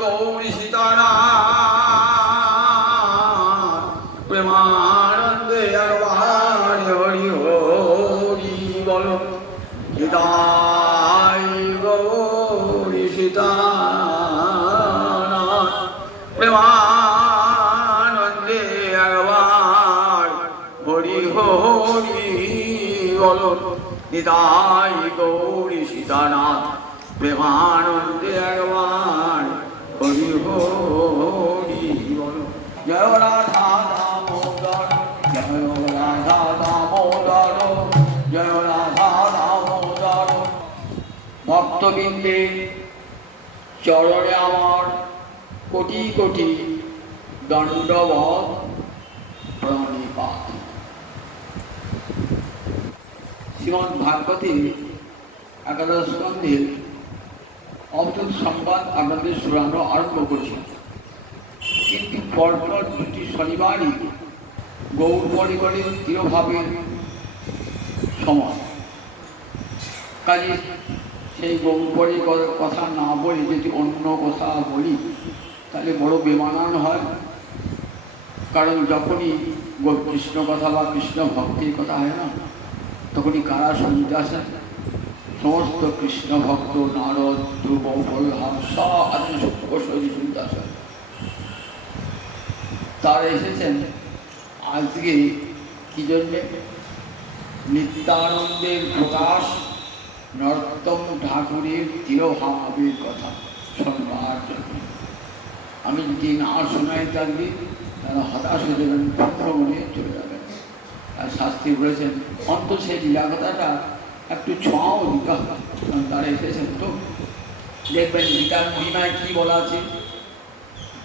গৌরী সীতানাথ প্রেমানন্দে একবার হরি হরি বল। নিতাই গৌরী সীতানাথ প্রেমানন্দে একবার হরি হরি বল। নিতাই গৌরী সীতানাথ প্রেমানন্দে একবার হরি হরি বল। জয় রাধা দামোদর, জয় রাধা দামোদর, জয় রাধা দামোদর। ভক্তবৃন্দে চরণে আমার কোটি কোটি দণ্ডবৎ প্রণিপাত। শ্রীমদ্ ভাগবতে একাদশ স্কন্ধের অবধূত সংবাদ আপনাদের শোনানো আরম্ভ করছি, কিন্তু পরপর দুটি শনিবারই গৌর পরিবারের তিরোভাবের সময়, কাজে সেই গৌর পরিবারের কথা না বলে যদি অন্য কথা বলি তাহলে বড় বেমানান হয়। কারণ যখনই কৃষ্ণ কথা বা কৃষ্ণ ভক্তির কথা হয় না, তখনই কারা শুনতে আসেন? সমস্ত কৃষ্ণ ভক্ত, নারদ, ধ্রুব, প্রহ্লাদ সব আছেন সূক্ষ্ম শৈলী শুনতে আসেন। তারা এসেছেন আজকে কি জন্যে? নিত্যানন্দের প্রকাশ নরোত্তম ঠাকুরের তিরোভাবের কথা শোনবার জন্য। আমি যদি না শোনাই থাকবে তারা হতাশ হয়ে যাবেন, ভ্রমণে চলে যাবেন। আর শাস্ত্রী বলেছেন অন্তত সেই লীলা কথাটা একটু ছোঁয়াও দিতে হবে, কারণ তারা এসেছেন তো। দেখবেন গীতার মহিমায় কি বলা আছে?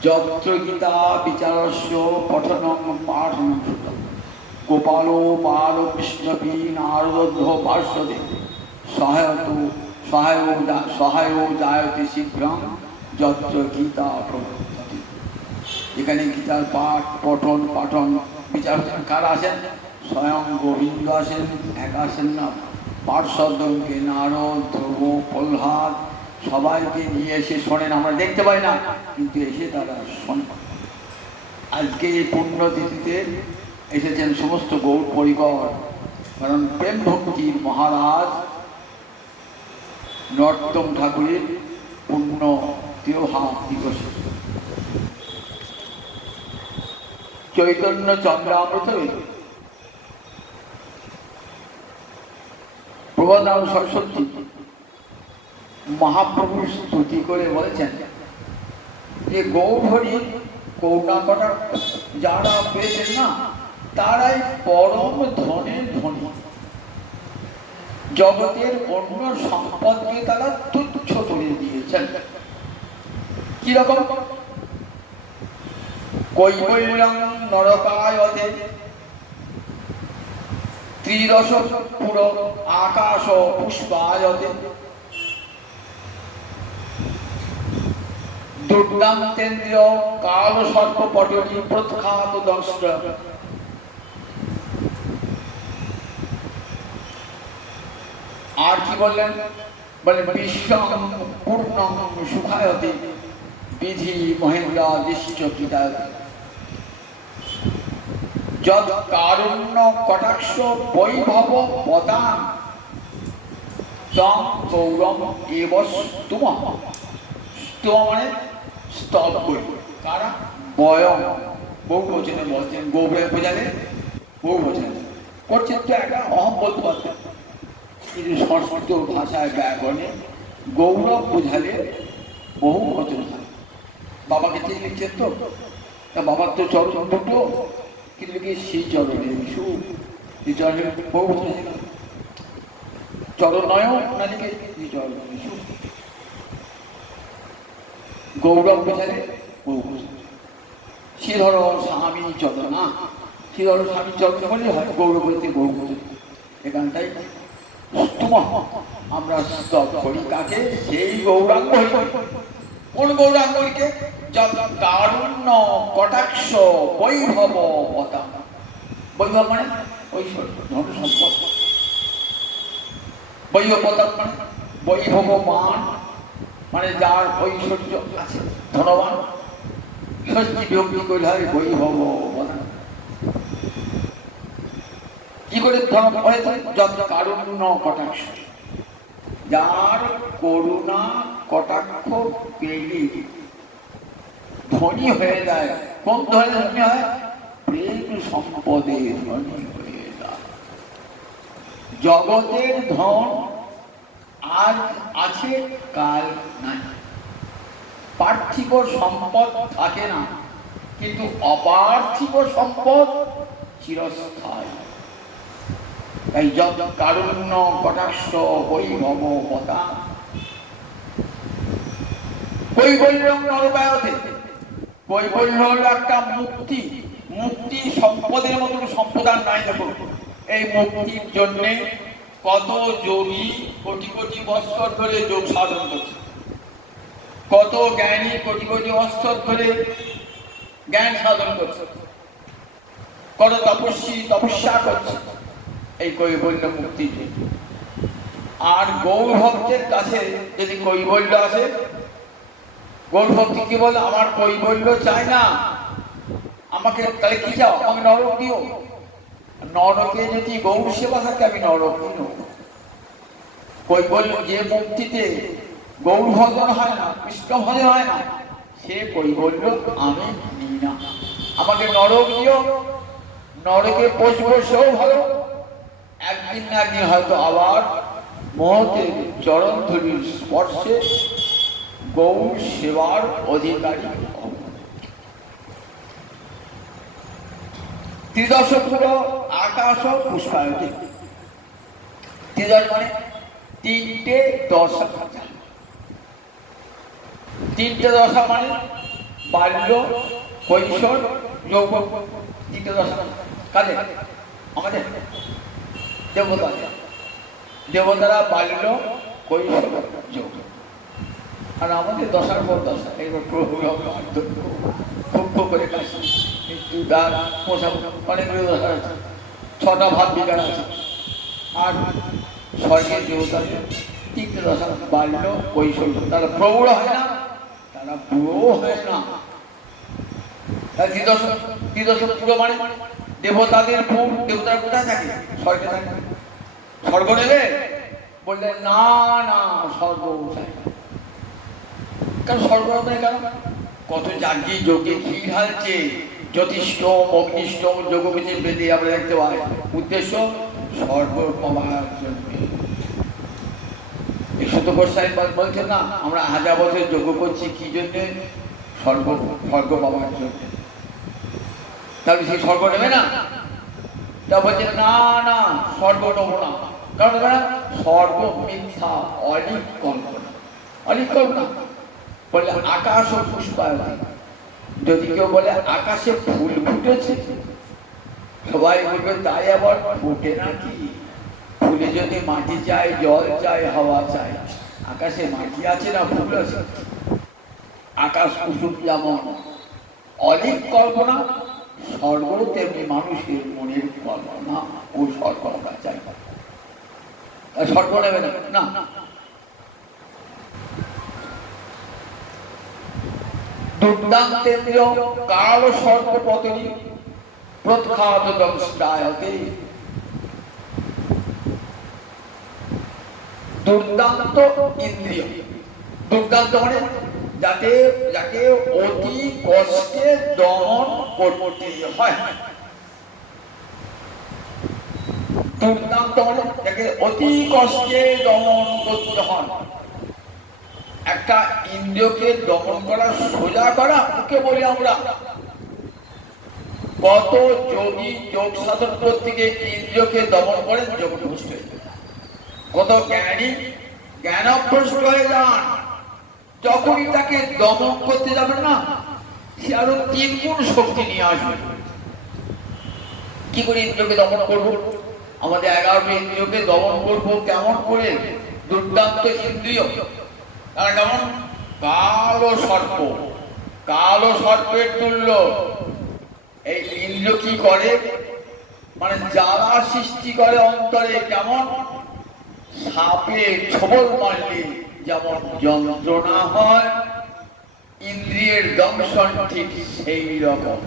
যত্র গীতা বিচারস্য পঠনং পাঠনং শ্রুতং গোপালো বাল কৃষ্ণপি নারদ পার্শ্বদে সহায় জায়তে শীঘ্রং যত্র গীতা প্রবর্ততে। এখানে গীতার পাঠ পঠন পাঠন বিচার কারা আসেন? স্বয়ং গোবিন্দ আসেন, এক আসেন না, পার্শ্বদকে নারদ, ধ্রুব, প্রহ্লাদ সবাইকে নিয়ে এসে শোনেন। আমরা দেখতে পাই না, কিন্তু এসে তারা শোনেন। আজকে এই পুণ্যতিথিতে এসেছেন সমস্ত গৌর পরিকর, কারণ প্রেম ভক্তির মহারাজ নরোত্তম ঠাকুরের পুণ্য তিরোভাব দিবসে। চৈতন্য চন্দ্রামৃত প্রভুদান সরস্বতী মহাপ্রভুর স্তুতি করে বলেছেন যে গৌর হরি করুণা কটাক্ষ যারা পেয়েছেন না, তারাই পরম ধনের ধনী। জগতের অন্য সম্পদকে তারা তুচ্ছ করে দিয়েছেন। কিরকম? কৈবল্যং নরকায়তে ত্রিদশ পুর আকাশ পুষ্পায়তে দুর্দান্তেন্দ্র কাল সর্প পটলি প্রখ্যাত দংষ্ট। আর কি বললেন? বলে বিশ্বং পূর্ণং সুখায়তে বিধি মহেন্দ্র দৃষ্ট কৃতায়তে যদ কারুণ্য কটাক্ষ বৈভব পদান তং গৌরম এব স্তুমঃ। স্তুম মানে স্তব করি। কারা? বয়ম বহু বচনে বলছেন, গৌরে বোঝালে বহু বচনে করছেন তো একটা অহম বলতে পারতেন, কিন্তু সংস্কৃত ভাষায় ব্যাকরণে গৌরব বোঝালে বহু বচন হয়। বাবাকে চিনি লিখছেন তো, তা বাবার তো চরণ দুটো, কিন্তু কি শ্রী চরণে বিশু শ্রী চরণে বহু বচন হয়ে গেল। চরণ নয় না লিখে শ্রী চরণে বিশু। গৌরব বোঝালে বহু বচন। শ্রীধর স্বামী চরণা, শ্রীধর স্বামী চরণ হলে হয়, গৌরব বলতে বহু বচন। এখানটাই আমরা স্তব করি কাকে? সেই গৌরাঙ্গ। কোন গৌরাঙ্গকে? যত কারুণ্য কটাক্ষ বৈভব পতা। বৈভব মানে ঐশ্বর্য, ধন সম্পদ। বৈভব পতা মানে বৈভব মান মানে যার ঐশ্বর্য আছে, ধনবান, ষষ্ঠী বিভক্তি করলে হয় বৈভব বলা। কি করে ধন হয়েছে? যত কারুণ্য কটাক্ষ, যার করুণা কটাক্ষ পেলে ধনী হয়ে যায়। কোন ধরনের ধনী হয়? প্রেম সম্পদে ধনী হয়ে যায়। জগতের ধন আজ আছে, কাল নাই। পার্থিব সম্পদ থাকে না, কিন্তু অপার্থিব সম্পদ চিরস্থায়ী। তাই যত কারুণ্য কটাক্ষ বৈভব পদা কৈবল্যম নরবায়তে। কৈবল্য হল একটা মুক্তি। মুক্তি সম্পদের মতন সম্পদ আর নাই। দেখো, এই মুক্তির জন্যে কত যোগী কোটি কোটি বৎসর ধরে যোগ সাধন করছে, কত জ্ঞানী কোটি কোটি বৎসর ধরে জ্ঞান সাধন করছে, কত তপস্বী তপস্যা করছে এই কৈবল্য মুক্তির জন্য। আর গৌর ভক্তের কাছে যদি কৈবল্য আসে, গৌর ভক্তি কি বলে? আমার কৈবল্য চাই না, আমাকে তাহলে কি চাও? আমাকে নরক দিও। নরকে যদি গৌর সেবা থাকে আমি নরক দিন। কৈবল্য যে মুক্তিতে গৌর ভজন হয় না, কৃষ্ণ ভজন হয় না, সে কৈবল্য আমি নিই না। আমাকে নরক দিও, নরকে পশবো, সেও ভালো। একদিন না একদিন হয়তো আবার মহতের চরণ ধূলির স্পর্শে গৌর সেবার অধিকারী। ত্রিদশ পুরো আকাশ পুষ্পায়তে। ত্রিদশ মানে তিনটে দশা। তিনটে দশা মানে বাল্য, কৈশোর, যৌবন। তিনটে দশা কাদের? আমাদের দেবতা। দেবতারা বাল্য, কৈশোর, যৌবন। আর আমাদের দশার পর দশা। এবার খুব করে কাশি, মৃত্যু, দাগ, পোষা, অনেকগুলো দশা আছে। 6টা ভাব বিকার আছে। আর স্বর্গের দেবতাদের তিনটে দশা, বাল্য, কৈশোর। তারা প্রৌঢ় হয় না, তারা বুড়ো হয় না। ত্রিদশ পুরো মানে দেবতাদের পুর। দেবতারা কোথায় থাকে? স্বর্গে থাকে। স্বর্গ নেবে বললে না, না স্বর্গ চাই। কারণ স্বর্গ নেবে কেন? কত যাজ্ঞী যোগে ঘি ঢালছে, জ্যোতিষ্ঠ অগ্নিষ্ঠ যোগবেদে বেদে আমরা দেখতে পাই। উদ্দেশ্য স্বর্গ পাওয়ার জন্য। এই সুত গোস্বামী বলছেন না, আমরা 1000 বছর যজ্ঞ করছি কি জন্যে? স্বর্গ পাওয়ার জন্য। তাহলে সেই স্বর্গ নেবে না? তা বলছে না, না স্বর্গ নেব না। কারণ নেবে না? স্বর্গ মিথ্যা, অলিক কল্পনা। অলিক কল্পনা বলে আকাশ ও পুষ্পায়ন। যদি কেউ বলে আকাশে ফুল ফুটেছে, সবাই বলবে তাই আবার ফুটে নাকি? ফুলে যদি মাটি চাই, জল চাই, হাওয়া চাই, আকাশে মাটি আছে না ফুল আছে? আকাশ কুসুম যেমন অলিক কল্পনা, স্বর্গ তেমনি মানুষের মনের কল্পনা। ও স্বর্গ আমরা চাই, স্বর্গ নেবে না। দুর্দান্তেন্দ্রিয় কাল সর্বপতনী প্রখ্যাত দংশায়তে। দুর্দান্ত ইন্দ্রিয়। দুর্দান্ত মানে যাকে অতি কষ্টে দমন করতে হয়। দুর্দান্ত মানে যাকে অতি কষ্টে দমন করতে হয়। একটা ইন্দ্রিয়কে দমন করা, সোজা করা, ওকে বলি আমরা। কত যোগী যোগ সাধন করতে গিয়ে ইন্দ্রিয়কে দমন করেন, যোগভ্রষ্ট হয়ে যান। কত জ্ঞানী জ্ঞানভ্রষ্ট হয়ে যান। যখনই তাকে দমন করতে যাবেন না, সে আরো 3 গুণ শক্তি নিয়ে আসবে। কি করে ইন্দ্রিয়কে দমন করবো? আমাদের 11টি ইন্দ্রিয়কে দমন করবো কেমন করে? দুর্দান্ত ইন্দ্রিয়। তারা কেমন? কালো সর্প, কালো সর্পের তুল্য। এই ইন্দ্র কি করে? মানে জ্বালা সৃষ্টি করে অন্তরে। কেমন? সাপে ছোবল মারলে যেমন যন্ত্রণা হয়, ইন্দ্রিয়ের দংশন ঠিক সেই রকম।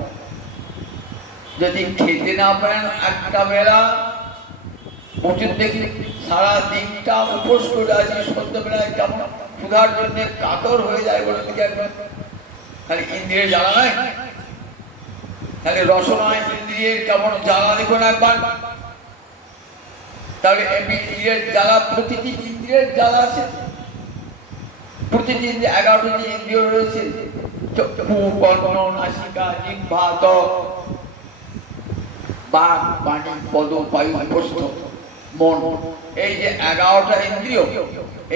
যদি খেতে না পারেন একটা বেলা, প্রচুর দেখি সারা দিনটা উপোস করে আছি, সন্ধ্যেবেলায় কেমন ক্ষুধার জন্য কাতর হয়ে যায় বলে দিকে একদম, তাহলে ইন্দ্রিয়ের জ্বালা নাই? তাহলে রসনায় ইন্দ্রিয়ের কেমন জ্বালা দেখুন একবার। তাহলে ইন্দ্রিয়ের জ্বালা, প্রতিটি ইন্দ্রিয়ের জ্বালা আছে, প্রতিটি 11টি যে ইন্দ্রিয় রয়েছে, চক্ষু, কর্ণ, নাসিকা, জিহ্বা, ত্বক, বাক, পানি, পদ, বায়ু, প্রস্থ, মন, এই যে 11টা ইন্দ্রিয়,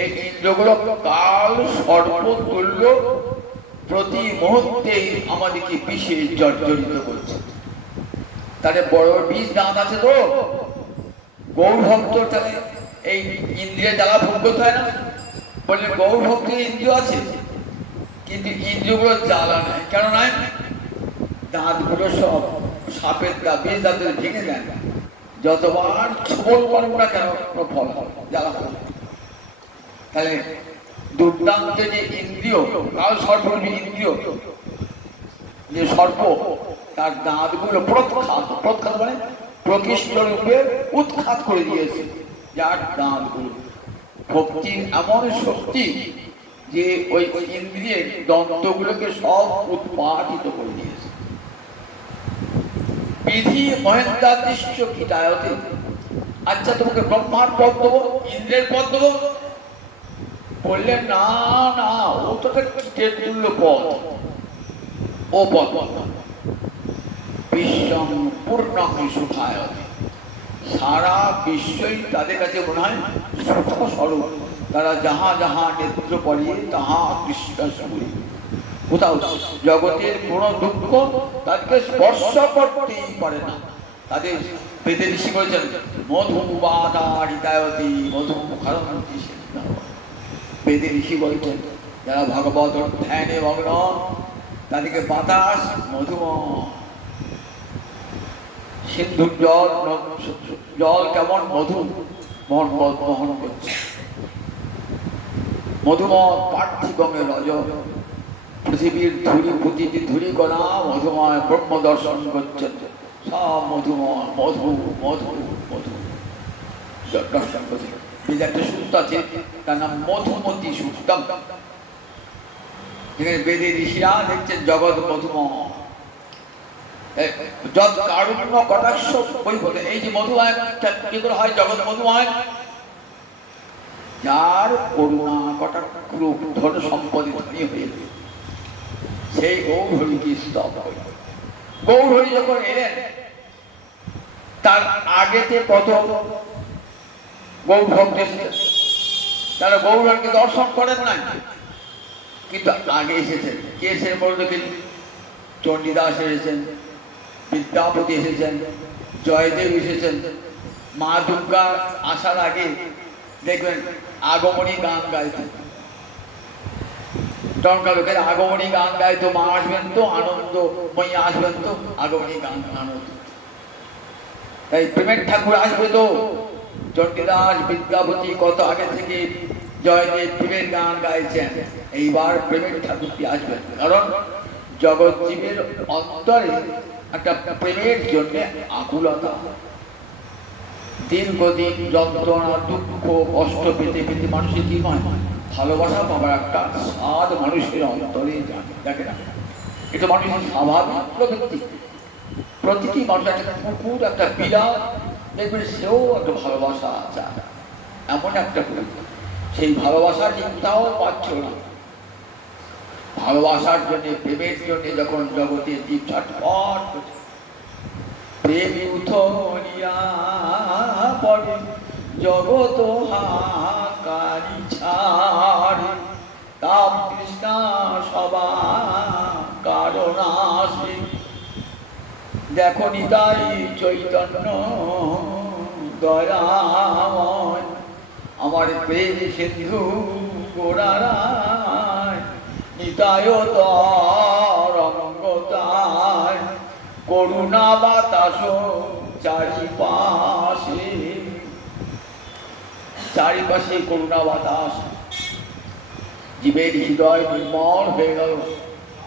এই ইন্দ্রিয়গুলো কাল সর্প তুল্য প্রতি মুহূর্তেই আমাদেরকে বিষে জর্জরিত করছে। তাহলে বড় বিষ দাঁত আছে তো গৌর ভক্ত, তাহলে এই ইন্দ্রিয় জ্বালা ভোগ করতে হয় না? বললে গৌর ভক্তের ইন্দ্রিয় আছে, কিন্তু ইন্দ্রিয়গুলো জ্বালা নাই। কেন নাই? দাঁতগুলো সব সাপের দাঁত, বিষ দাঁতের ভেঙে দেয়, যতবার ছবল করবো না কেন কোনো ফল হবে, জ্বালা হবে। তাহলে দুর্দান্ত যে ইন্দ্রিয়, কাল সর্প ইন্দ্রিয়, যে সর্প, তার দাঁতগুলো প্রখ্যাত, প্রখ্যাত মানে প্রকৃষ্ট রূপে উৎখাত করে দিয়েছে, যার দাঁতগুলো। ভক্তির এমন শক্তি যে ওই ইন্দ্রিয়ের দন্তগুলোকে সব উৎপাদিত করে দিয়েছে। বিধি মহেন্দ্রাদৃশ্য কীটায়তে। আচ্ছা, তোমাকে ব্রহ্মার পদ দেবো, ইন্দ্রের পদ দেবো? বললেন না না, ও তো কীটের তুল্য পদ, ও পদ বিশ্বম পূর্ণম সুখায়তে। সারা বিশ্বই তাদের কাছে মনে হয় সুখ স্বরূপ। তারা যাহা যাহা নেত্র পড়ে তাহা কৃষ্ণ স্বরূপ। কোথাও জগতের কোনো দুঃখ তাদেরকে স্পর্শ করতেই পারে না। তাদের বেদে ঋষি বলেছেন মধুবাদা হৃদয়তি মধু মুখারন্তি সিদ্ধ। বেদে ঋষি বলছেন যারা ভগবত ধ্যানে মগ্ন, তাদেরকে বাতাস মধুময়, সিন্ধুর জল, জল কেমন মধু বহন করছে, মধুময় পার্থিবঙ্গে রজ, পৃথিবীর ধূলি, প্রতিটি ধূলিকণা মধুময় ব্রহ্ম দর্শন করছেন, সব মধুময়, মধু মধু মধু দর্শন করছে। একটা সূত্র আছে, তার নাম মধুমতি সূত্রম। যেখানে বেদে ঋষিরা দেখছেন জগৎ মধুময়, যত কারুণ্য কটাক্ষ বই বলে। এই যে মধুময় কি করে হয় জগৎ মধুময়? যার করুণা কটাক্ষ রূপ ধন সম্পদে ধনী হয়েছে, সেই গৌরহরিকে স্তব হইল। গৌরহরি যখন এলেন, তার আগেতে কত গৌর ভক্ত এসেছেন, তারা গৌরহরিকে দর্শন করেন নাই, কিন্তু আগে এসেছেন। কে এসেছেন বলতে? চণ্ডীদাস এসেছেন, বিদ্যাপতি এসেছেন, জয়দেব এসেছেন। মা দুর্গা আসার আগে দেখবেন আগমনী গান গাইতেন, তখনকার লোকের আগমনী গান গাইতো। মা আসবেন তো আনন্দ, মইয়া আসবেন তো আগমনী গান আনন্দ। তাই প্রেমের ঠাকুর আসবে তো, চণ্ডীদাস বিদ্যাপতি কত আগে থেকে জয়দেব প্রেমের গান গাইছেন। এইবার প্রেমের ঠাকুরটি আসবেন, কারণ জগৎ জীবের অন্তরে একটা প্রেমের জন্য আকুলতা, দীর্ঘদিন যন্ত্রণা, দুঃখ, কষ্ট পেতে পেতে মানুষের কি হয়, ভালোবাসা পাবার একটা স্বাদ মানুষের অন্তরে দেখে না। এটা মানুষের স্বাভাবিক প্রবৃত্তি। প্রতিটি মানুষ একটা কুকুর, একটা বিড়াল দেখবেন সেও একটা ভালোবাসা চায়, এমন একটা প্রবৃত্তি। সেই ভালোবাসা চিন্তাও পাচ্ছ না। ভালোবাসার জন্য, প্রেমের জন্য যখন জগতে জীব ছটফট করছে, প্রেম উথলিয়া পড়ে জগৎ হাহাকারি ছাড়ে, তাপ তৃষ্ণা সবা কারণ আসে, দেখো নিতাই চৈতন্য দয়াময়, আমার প্রেম সিন্ধু গোড়ারায়, নিতায় তরঙ্গতায়, করুণা বাতাস চারিপাশে, চারিপাশে করুণা বাতাস। জীবের হৃদয় নির্মল হয়ে গেল,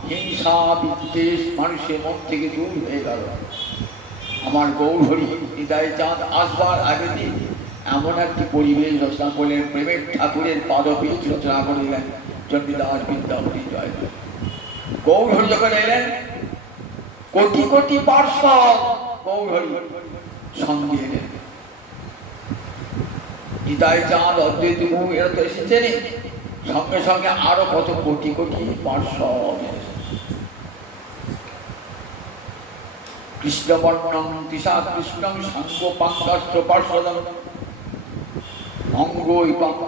হিংসা বিদ্বেষ মানুষের মন থেকে দূর হয়ে গেল। আমার গৌরহরি হৃদয় চাঁদ আসবার আগে দিন এমন একটি পরিবেশ রচনা করলেন, প্রেমের ঠাকুরের পাদপীঠ রচনা করলেন চণ্ডীদাস বিদ্যাপতি জয়। গৌরহরি যখন এলেন কোটি কোটি পার্শ্বদ গৌরহরি সঙ্গে এলেন। হৃদয় চাঁদ অদ্বৈত মুখ এরা তো এসেছেন, সঙ্গে সঙ্গে আরো কত কোটি কোটি পার্শ্বদ। কৃষ্ণবর্ণম তিসা কৃষ্ণম সাঙ্গ পাঙ্গাস্ত্র পার্শ্বদম অঙ্গ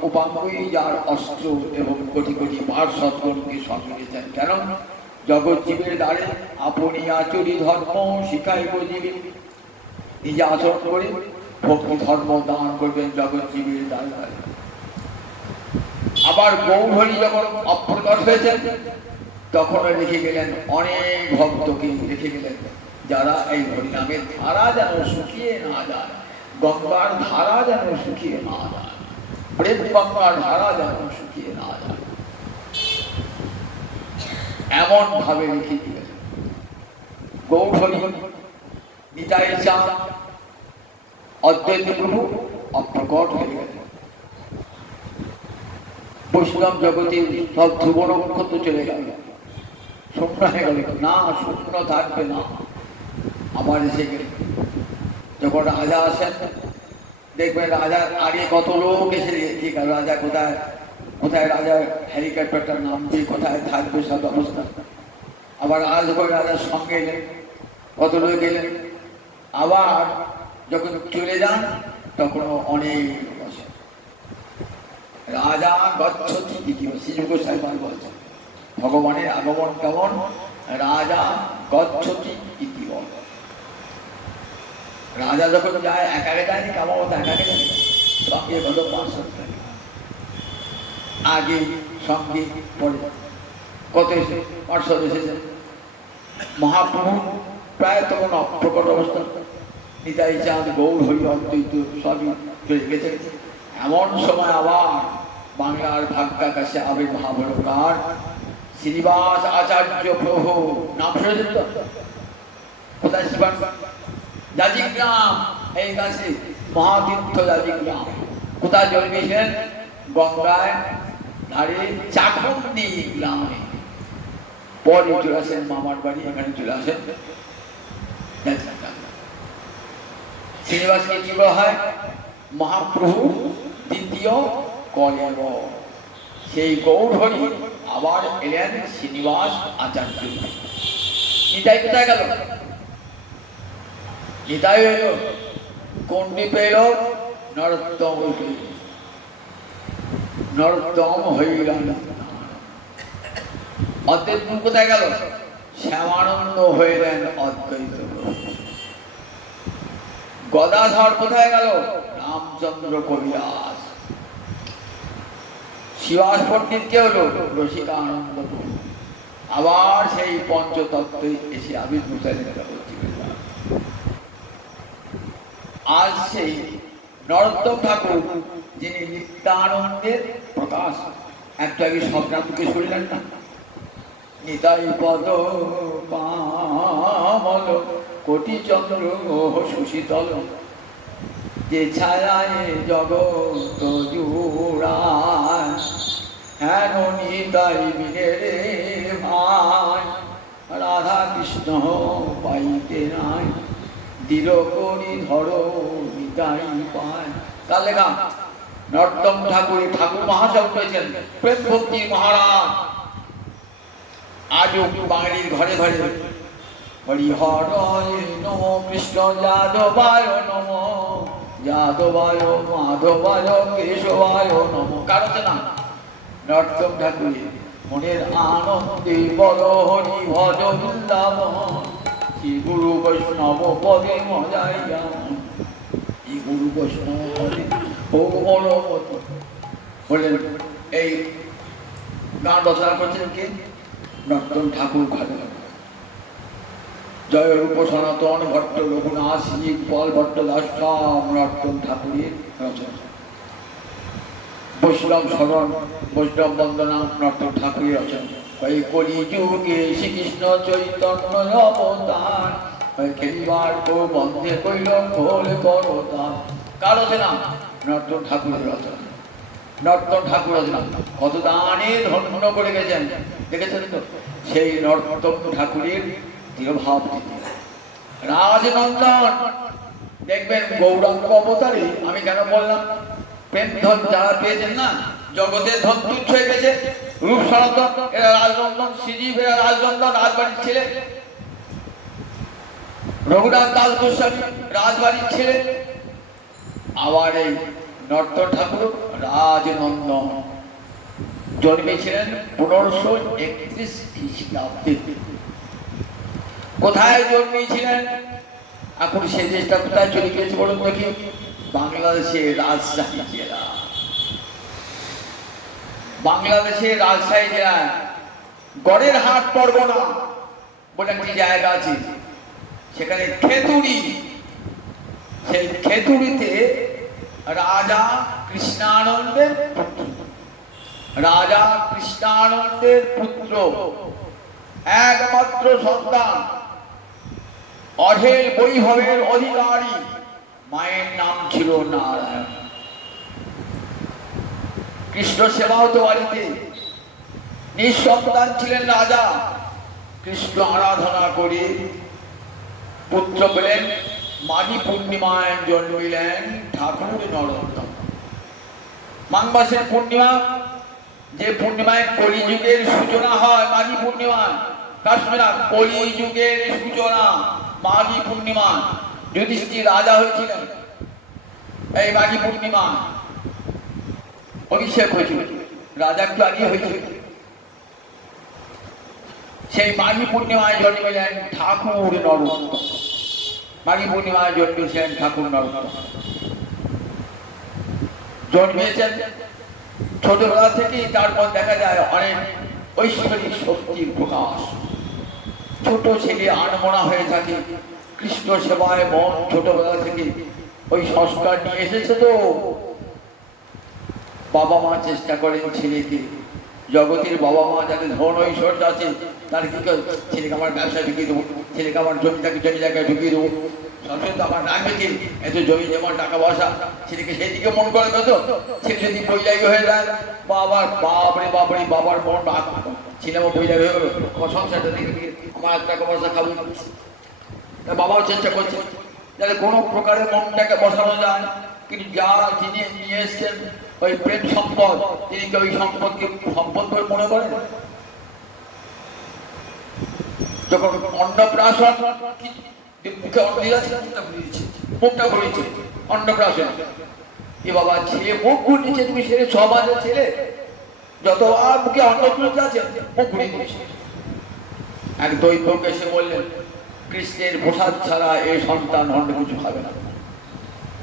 উপাঙ্গই যার অস্ত্র এবং কোটি কোটি পার্শ্বদগণকে সঙ্গে নিয়েছেন। কেন? জগৎ জীবের দ্বারে আপনি আচরি ধর্ম শিখাইব জীবে, নিজে আচরণ করে ভক্তি ধর্ম দান করবেন জগৎ জীবের দ্বারে। আবার গৌরহরি যখন অপ্রকট হয়েছেন তখন রেখে গেলেন অনেক ভক্তকে, রেখে গেলেন যারা এই হরিনামের ধারা যেন শুকিয়ে না যায়, গঙ্গার ধারা যেন শুকিয়ে না যায়, প্রেম গঙ্গার ধারা যেন শুকিয়ে না যায়, এমন ভাবে রেখে দিলেন। গৌরহরি নিতাই চাঁদ অদ্বৈত প্রভু অপ্রকট হয়ে গেলেন। বৈষ্ণব জগতে সব ধ্রুব নক্ষত্র চলে গেল, শূন্য হয়ে গেল। না, শূন্য থাকবে না, আবার এসে গেল। যখন রাজা আসেন দেখবেন রাজার আগে কত লোক এসে ঠিক আছে, রাজা কোথায় কোথায় রাজার হেলিকপ্টারটা নামবে, কোথায় থাকবে সব অবস্থা। আবার আজ করে রাজার সঙ্গে এলেন, কত লোক এলেন। আবার যখন চলে যান তখন অনেক বসে। রাজা গচ্ছতি দ্বিতীয় শ্রীযুগোসাই বলছেন ভগবানের আগমন কেমন, রাজা গচ্ছতি দ্বিতীয়। রাজা যখন যায় একাকে যায়নি, কেমন একাকে যায়, সঙ্গে কত পার্শ্বদ থাকে, আগে সঙ্গে পরে কত এসে পার্শ্বদ এসেছেন। মহাপ্রভু প্রায় তখন অপ্রকট অবস্থা, নিতাই চাঁদ গৌরহরি অদ্বৈত সবই চলে গেছে। এমন সময় আবার বাংলার ভাগ্যাকাশে আবির্ভাব হল কার? শ্রীনিবাস আচার্য প্রভু। নাম শুনেছেন তো? কোথায়? জাজিগ্রাম, এই কাছে মহাতীর্থ জাজিগ্রাম। কোথায় জন্মেছেন? গঙ্গায় ধারে চাকন্দি গ্রামে। পরে চলে আসেন মামার বাড়ি, এখানে চলে আসেন। শ্রীনিবাসকে কি বলা হয়? মহাপ্রভু দ্বিতীয় কলেব। সেই গৌরহরি আবার এলেন শ্রীনিবাস আচার্য। নিতাই কোথায় গেল? নিতাই হইল কোন দ্বীপে এলো? নরোত্তম। নরোত্তম হইল। অদ্বৈত কোথায় গেল? শ্যামানন্দ হইলেন অদ্বৈত। গদাধর কোথায় গেল? রামচন্দ্র কবিরাজ। শিবাস পণ্ডিত কে হলো? রসিকানন্দ। আবার সেই পঞ্চতত্ত্বে এসে আবির্ভূত হলেন। আজ সেই নরোত্তম ঠাকুর যিনি নিত্যানন্দের প্রকাশ, একটু আগে সংগ্রামকে শুনলেন না? নিতাই পদ পামল কোটি চন্দ্র সুশীতল, যে ছায়ায় জগৎ জুড়ায়, হেন নিতাই বিনে রে ভাই, রাধা কৃষ্ণ পাইতে নাই, দিল করি ধরো নিতাই পায়। তার লেখা নরোত্তম ঠাকুর, ঠাকুর মহাশয় হয়েছেন প্রেম ভক্তি মহারাজ। আজও বাঙালির ঘরে ঘরে হরিহর নম কৃষ্ণ যাদবায় নম, যাদবায় মাধবায় কেশবায় নম। কারণ না নরোত্তম ঠাকুরের মনের আনন্দে বল হরি ভজ বৃন্দাবন, শ্রী গুরু বৈষ্ণব পদে মজাইয়া, শ্রী গুরু বৈষ্ণব পদে বললেন। এই গান রচনা করছেন কে? নরোত্তম ঠাকুর। ঘরে জয় রূপ সনাতন ভট্ট রঘুনাথ শ্রী পল ভট্ট দাস নরোত্তম ঠাকুরের রচনা। বৈষ্ণব স্মরণ, বৈষ্ণব বন্দনা নর্তক ঠাকুরের রচনা। এই কলি যুগে শ্রীকৃষ্ণ চৈতন্য অবতার, খেলিবার তো বন্ধে কইল খোল করতাম। কার রচনা? নর্তক ঠাকুরের রচনা। নর্তক ঠাকুর রচনা কত দানে ধন্য করে গেছেন, দেখেছেন তো? সেই নর্তক ঠাকুরের তিরোভাব রাজনন্দন দেখবেন গৌরাঙ্গ অবতারে। আমি কেন বললাম? প্রেম ধন যারা পেয়েছেন না, জগতের ধন তুচ্ছ হয়ে গেছে। রূপ সনাতন এরা রাজনন্দন, শ্রীজীব এরা রাজনন্দন, রাজবাড়ির ছেলে। রঘুনাথ দাস গোস্বামী রাজবাড়ির ছেলে। আবার এই নর্তক ঠাকুর রাজনন্দন জন্মেছিলেন 1531 খ্রিস্টাব্দে। কোথায় জন্মেছিলেন? এখন সে দেশটা কোথায় চলে গিয়েছে বলুন দেখি? বাংলাদেশের রাজশাহী জেলা। বাংলাদেশের রাজশাহী জেলা গড়ের হাট পরগনা বলে একটি জায়গা আছে, সেখানে খেতুড়ি। সেই খেতুড়িতে রাজা কৃষ্ণানন্দের পুত্র, রাজা কৃষ্ণানন্দের পুত্র একমাত্র সন্তান, অঢেল বৈভবের অধিকারী। মায়ের নাম ছিল নারায়ণ। কৃষ্ণ সেবা হতো বাড়িতে। নিঃসন্তান ছিলেন রাজা। কৃষ্ণ আরাধনা করে পুত্র পেলেন। মাঘী পূর্ণিমায় জন্মিলেন ঠাকুর নরোত্তম। মাঘ মাসের পূর্ণিমা, যে পূর্ণিমায় কলিযুগের সূচনা হয়, মাঘী পূর্ণিমা। কাশ্মীরা কলিযুগের সূচনা মাঘী পূর্ণিমা। যুধিষ্ঠির রাজা হয়েছিলেন এই মাঘী পূর্ণিমা। অভিষেক হয়েছিল, রাজা একটু আগে হয়েছিল। সেই মাঘী পূর্ণিমায় জন্মিলেন ঠাকুর নরোত্তম। মাঘী পূর্ণিমায় জন্মেছেন ঠাকুর নরোত্তম। জন্মেছেন ছোটবেলা থেকেই। তারপর দেখা যায় অনেক ঐশ্বরিক শক্তির প্রকাশ। ছোট ছেলে আনমনা হয়ে থাকে, কৃষ্ণ সেবায় মন ছোটবেলা থেকে ওই সংস্কার নিয়ে এসেছে। তো বাবা মা চেষ্টা করেন ছেলেকে, জগতের বাবা মা যাদের ধন ঐশ্বর্য আছে, তার কি ছেলেকে আমার ব্যবসা ঢুকিয়ে দেবো, ছেলেকে আমার জমিটাকে জমি জায়গায় ঢুকিয়ে দেবো, সবসময় তো আমার রাখবে কি এত জমি জমা টাকা পয়সা, ছেলেকে সেই দিকে মন করে তো। ছেলে যদি বই জায়গা হয়ে যায়, বাবার বাপরে বাপরে বাবার মন সিনেমা বই জায়গা হয়ে গেলো, আমার সংসারটা দেখে আমার টাকা পয়সা খাবো। বাবাও চেষ্টা করছে যাতে কোনো প্রকারে মনটাকে বসানো যায়। কিন্তু যা যিনি নিয়ে এসছেন ওই প্রেম সম্পদ, তিনি কি ওই সম্পদকে সম্পদ বলে মনে করেন? যখন অন্নপ্রাশন, মুখে অন্ন দিয়েছে, মুখটা ঘুরিয়েছে অন্নপ্রাশন। এ বাবা ছেলে মুখ ঘুরিয়েছে, তুমি ছেলে সমাজের ছেলে, যতবার মুখে অন্ন তুলতে আছে মুখ ঘুরিয়ে দিয়েছে। এক দৈবক এসে বললেন, কৃষ্ণের প্রসাদ ছাড়া এই সন্তান অন্য কিছু খাবে না।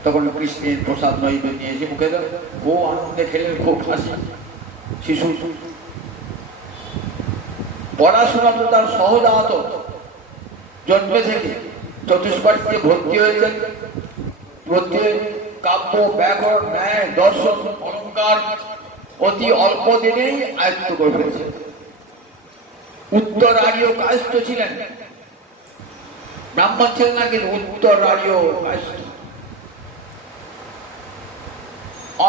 তখন কৃষ্ণের প্রসাদ নৈবেদ্য নিয়ে এসে মুখে দেয়। ও আনন্দে খেলেন, খুব হাসি। শিশু পড়াশোনা তো তার সহজাত, জন্মে থেকে চতুষ্পাঠীতে ভর্তি হয়েছেন। ভর্তি হয়ে কাব্য, ব্যাকরণ, ন্যায়, দর্শন, অলঙ্কার অতি অল্প দিনেই আয়ত্ত করে ফেলেছেন। উত্তর আর্য কায়স্থ ছিলেন, ব্রাহ্মণ ছিলেন না, কিন্তু উত্তর আর্য কায়স্থ।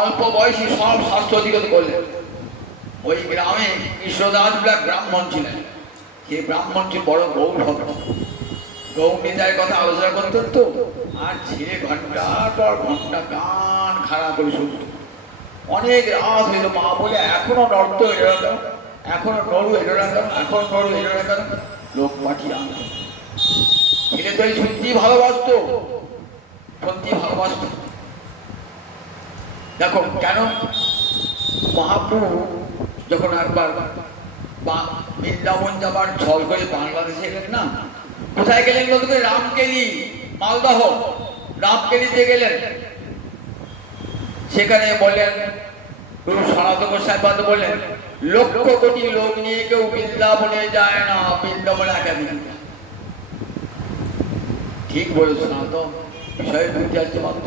অল্প বয়সী সব শাস্ত্র অধিগত করলেন। ওই গ্রামে কৃষ্ণদাস ব্রাহ্মণ ছিলেন। সেই ব্রাহ্মণ ছিল বড় গৌর ভক্ত। গৌর নিতাইয়ের কথা আলোচনা করতেন তো, আর ছেলে ঘন্টার পর ঘন্টা গান খারাপ করে শুনত। অনেক রাত হইল, মা বলে এখনো নর্ত এলো না কেন, এখনো নরু এলো না কেন, এখনো নরু এলো না কেন, লোক পাঠিয়ে আনত। ছেলে তো এই সত্যি ভালোবাসত, সত্যি ভালোবাসত। দেখো কেন মহাপ্রভু যখন একবার বৃন্দাবন যাবার ছল করে বাংলাদেশে গেলেন না, কোথায় গেলেন বলতে? রামকেলি, মালদহ রামকেলিতে গেলেন। সেখানে বললেন, সনাতন গোস্বামী বললেন, লক্ষ কোটি লোক নিয়ে কেউ বৃন্দাবনে যায় না, বৃন্দাবনে একাধিক। ঠিক বলেছ সনাতন, বিষয়ে বুঝতে আসছে মাত্র।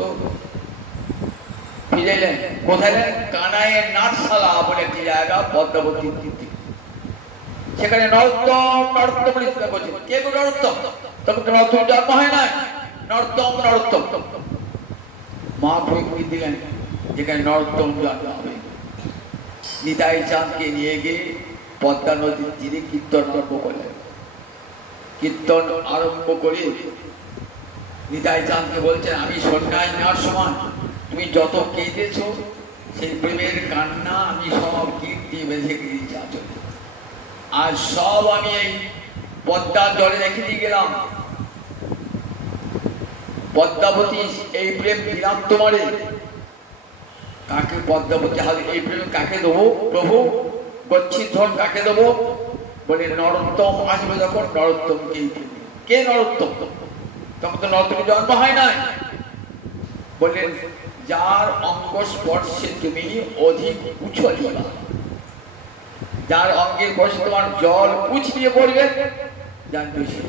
খুঁজে এলেন কোথায়? কানাইয়ের নাটশালা বলে একটি জায়গা পদ্মাবতীর দিকে। সেখানে নরোত্তম নরোত্তম চিন্তা করছে। কে গো নরোত্তম? তখন তো নরোত্তম জন্ম হয় না। নরোত্তম নরোত্তম মহাপ্রভু ইঙ্গিত দিলেন যেখানে নরোত্তম জন্ম হবে। নিতাই চাঁদকে নিয়ে গিয়ে পদ্মা নদীর তীরে কীর্তন আরম্ভ করলেন। কীর্তন আরম্ভ করে নিতাই চাঁদকে বলছেন, আমি সন্ন্যাস নেওয়ার সময় তুমি যত কেঁদেছ সেই প্রেমের কান্না আমি সব কীর্তি বেঁধে দিয়েছি আচলে। আর সব আমি এই পদ্মার জলে রেখে দিয়ে গেলাম। পদ্মাবতী এই প্রেম দিলাম তোমারে। কাকে পদ্মাবতী হাতে এই প্রেম কাকে দেবো প্রভু? গচ্ছিত ধন কাকে দেবো? বলে নরোত্তম আসবে যখন নরোত্তমকেই দেবে। কে নরোত্তম? তখন তো নরোত্তমের জন্ম হয় নাই। বললেন যার অঙ্গ স্পর্শে তুমি অধিক উছলিবা, যার অঙ্গের বসে তোমার জল উছলিয়ে পড়বে, জানবে সেই।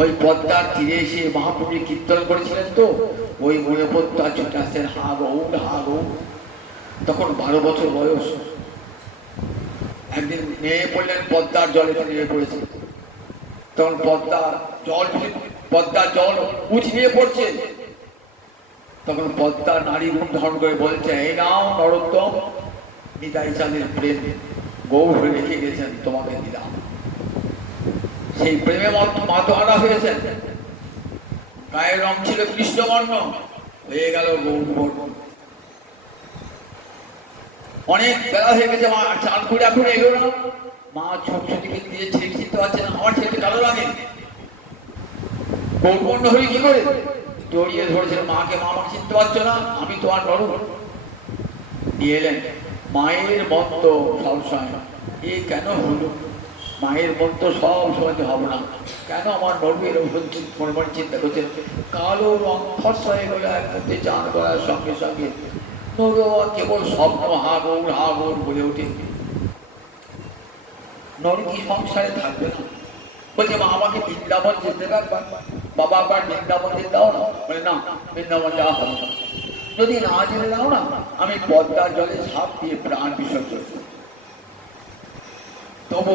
ওই পদ্মার তীরে এসে মহাপ্রভু কীর্তন করেছিলেন তো, ওই মনে পদ্মা ছুটে আসছেন হা গৌর হা গৌর। তখন 12 বছর বয়স। একদিন নেমে পড়লেন পদ্মার জলে, নেমে পড়েছে। তখন পদ্মার জল উছলিয়ে পড়ছে। তখন পদ্মা নারী রূপ ধারণ করে বলছে, এই নাও নরোত্তম, নিতাই চাঁদের প্রেম গৌর হয়ে রেখে গেছেন, তোমাকে দিলাম। সেই প্রেমে মাতোয়ারা হয়েছেন। গায়ের রং ছিল কৃষ্ণবর্ণ, হয়ে গেল গৌরবর্ণ। অনেক বেলা হয়ে গেছে, মা চাল করে এখন এলো না। মা ছোট ছোটকে দিয়ে ছেলে চিনতে পারছে না, আমার ছেলেকে কালো লাগে। গৌরবর্ণ হয়ে কি করে? জড়িয়ে ধরেছিল মাকে, মা আমাকে চিনতে পারছো না, আমি তোমার নরু। নিয়ে এলেন। মায়ের মত সবসময় এ কেন হলো? মায়ের মত সব সময় হবে না কেন? আমার নরুয়ের মনে মনে চিন্তা করছেন। কালো রং ফর্স হয়ে গেল একসাথে চান করার সঙ্গে সঙ্গে। নরু কেবল স্বপ্ন হা গৌর বলে ওঠে। নরু কি সংসারে থাকবে না? বলছে মা আমাকে বৃন্দাবন যেতে পারবা? বাবা আবার বৃন্দাবন যেতে দাও না। বলে না, বৃন্দাবন যাওয়া হবে না। যদি না যেতে দাও না, আমি পদ্মার জলে ঝাঁপ দিয়ে প্রাণ বিসর্জন। তবু